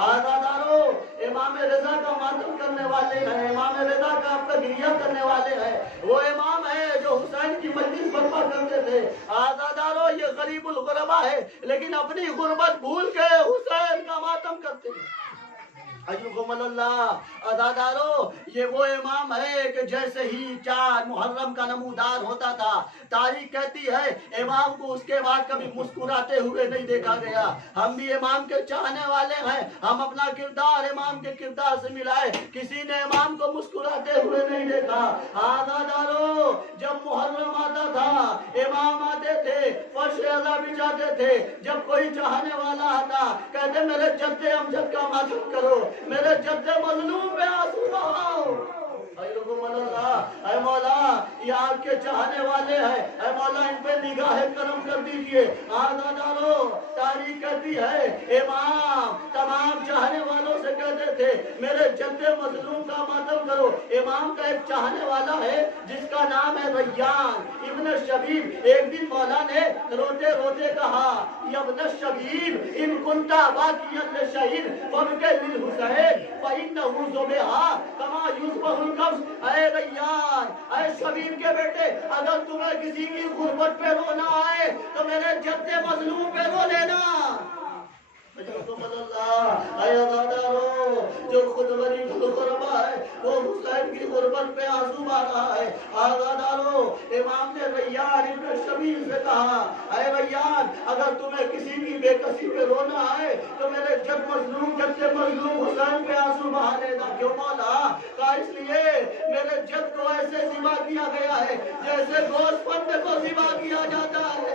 आज़ादारो, इमाम रजा का मातम करने वाले हैं, इमाम रजा का आपका गिरिया करने वाले हैं। वो इमाम है जो हुसैन की मजलिस बर्पा करते थे। आज़ादारो, ये गरीबुल गुरबा है लेकिन अपनी गुर्बत भूल के हुसैन का मातम करते हैं। अज़ादारो, ये वो इमाम है कि जैसे ही चार मुहर्रम का नमूदार होता था, तारीख कहती है इमाम को उसके बाद कभी मुस्कुराते हुए नहीं देखा गया। हम भी इमाम के चाहने वाले हैं, हम अपना किरदार इमाम के किरदार से मिलाए, किसी ने इमाम को मुस्कुराते हुए नहीं देखा। अज़ादारो, जब मुहर्रम आता था इमाम आते थे, फर्श अज़ा बिछाते थे, जब कोई चाहने वाला आता कहते मेरे जद्दे अमजद का मातम करो, मेरे जद्दे मजलूम पे आंसू बहाओ। ऐ मौला, ये आपके चाहने वाले हैं, ऐ मौला इन पे निगाह करम कर दीजिए। आज़ादारो, तारीख कहती है इमाम तमाम चाहने वालों से कहते थे मेरे जद्दे मजलूम का मातम करो। इमाम का एक चाहने वाला है जिसका नाम है रैयान इब्न शबीब। एक दिन मौला ने रोते रोते कहा, इब्न शबीब इन कुंता बाकियन लिशहीद फबके लिल हुसैन फइन्नहु ज़ुबिहा कमा युज़बहुल कब्ज़। ऐ रैयान, ऐ शबीब के बेटे, अगर तुम्हें किसी की गुर्बत पे रोना आए तो मेरे जद्दे मजलूम पे रो लेना। जो खुद गरीबुल गुरबा है वो हुसैन की गुर्बत पे आंसू बहा रहा है। आज़ादारो, इमाम ने रैयान इब्न शबीब से कहा, ऐ रैयान, अगर तुम्हें किसी की बेकसी पे रोना आए तो मेरे जद्दे मजलूम हुसैन पे आंसू बहा लेना। क्यों मौला? कहा इसलिए मेरे जद को ऐसे ज़िबा किया गया है जैसे गोश्त बंदे को ज़िबा किया जाता है।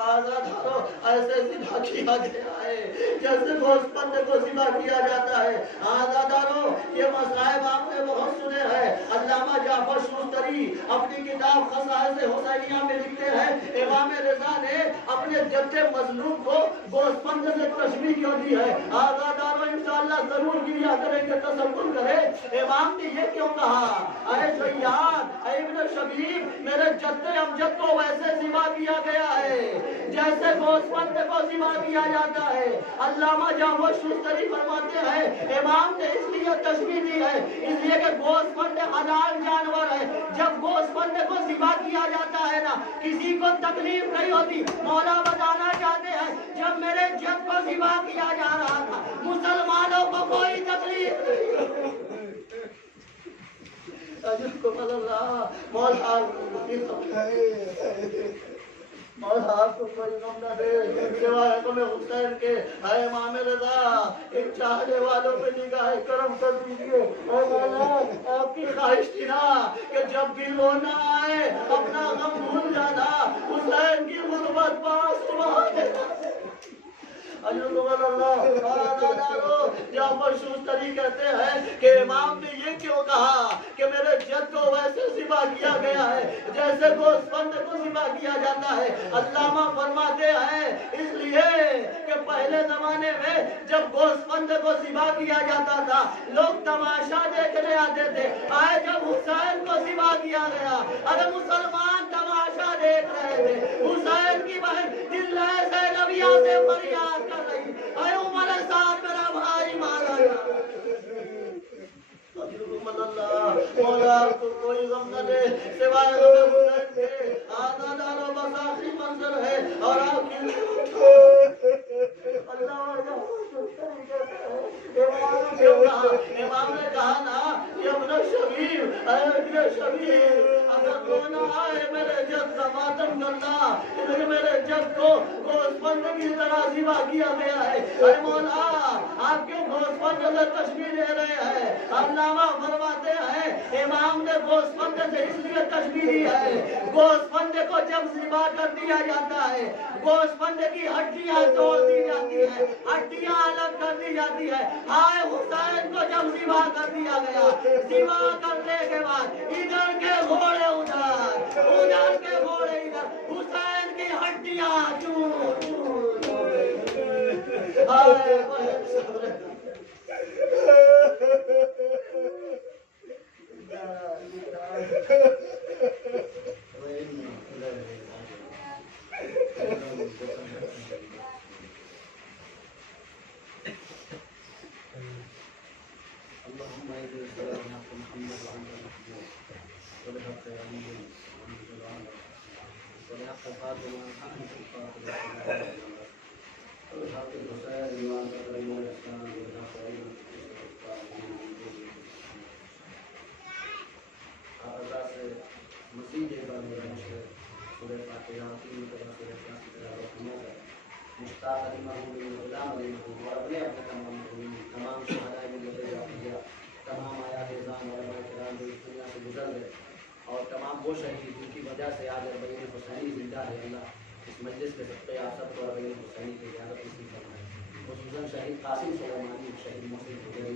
आज़ादारो, ऐसे ज़िबा किया गया है जैसे गोश्त बंदे को ज़िबा किया जाता है। आज़ादारो, ये मसाइब आपने बहुत सुने हैं। अल्लामा जाफर शुस्तरी अपनी किताब ख़साइस हुसैनिया में लिखते हैं इमाम रज़ा ने अपने जद्दे मजलूम को गोश्त बंदे से तशबीह क्यों दी है। आज़ादारो, इंशाअल्लाह जरूर गिरिया करेंगे, तसव्वुर करें इमाम ने ये क्यों कहा। ऐ रैयान, ऐ इब्न शबीब, मेरे जद्दे अमजद को वैसे ज़िबा किया गया है जैसे गोश्त को ज़िबा किया जाता है। अल्लामा जाफर शुस्तरी फरमाते हैं इमाम ने इसलिए तशबीह दी है इसलिए कि गोश्त हलाल जानवर है। जब गोश्त को ज़िबा किया जाता है ना, किसी को तकलीफ नहीं होती। मौला बताना चाहते हैं जब मेरे जब को ज़िबा किया जा रहा था मुसलमानों को कोई तकलीफ नहीं। मौला आपको कोई गम न दे सिवाय तुम्हें हुसैन के। ऐ इमाम रज़ा, इन चाहने वालों पे निगाह करम कर दीजिए। ऐ मौला, आपकी ख्वाहिश थी ना कि जब भी रोना आए अपना गम भूल जाना, हुसैन की गुर्बत जाफर शूस्तरी कहते हैं कि इमाम ने ये क्यों कहा कि मेरे जद को वैसे ज़िबा किया गया है जैसे गोश्तबंद को ज़िबा किया जाता है। अल्लामा फरमाते हैं इसलिए कि पहले जमाने में जब गोश्तबंद को ज़िबा किया जाता था लोग तमाशा देखने आते थे। आए जब हुसैन को ज़िबा किया गया, अरे मुसलमान तमाशा देख रहे थे। हुसैन की बहन चिल्लाए ज़ैनबिया से फरियाद कर रही, अरे उमर साथ मेरा भाई मारा गया। मौला को कोई गम न दे सिवाय हुसैन के। आधा दारो बस आखिरी मंजर है और आखिर इमाम ने कहा ना कि अपना शबीर अगर रोना आए मेरे जब का मातम करना, क्योंकि मेरे जब को गोश्तबंद की तरह ज़िबा किया गया है। अरे मौला आप क्यों गोश्तबंद से तशबीह दे रहे हैं? अल्लामा फरमाते हैं इमाम ने गोश्तबंद से इसलिए तशबीह दी है, गोश्तबंद को जब ज़िबा कर दिया जाता है गोश्तबंद की हड्डियां तोड़ दी जाती है, हड्डियां अलग कर दी जाती है। हाय हुसैन को जब ज़िबा कर दिया गया, ज़िबा करने के बाद इधर के घोड़े उधर के घोड़े इधर, हुसैन की हड्डियां चूर और तमाम वो शहीद जिनकी वजह से आज अरबईन हुसैनी जिंदा है। अल्लाह इस मजलिस के सबके आप सबको अरबईन हुसैनी की इजाज़त नसीब फरमाए। खुसूसन शहीद कासिम सुलेमानी, शहीद मोहसिन हुसैनी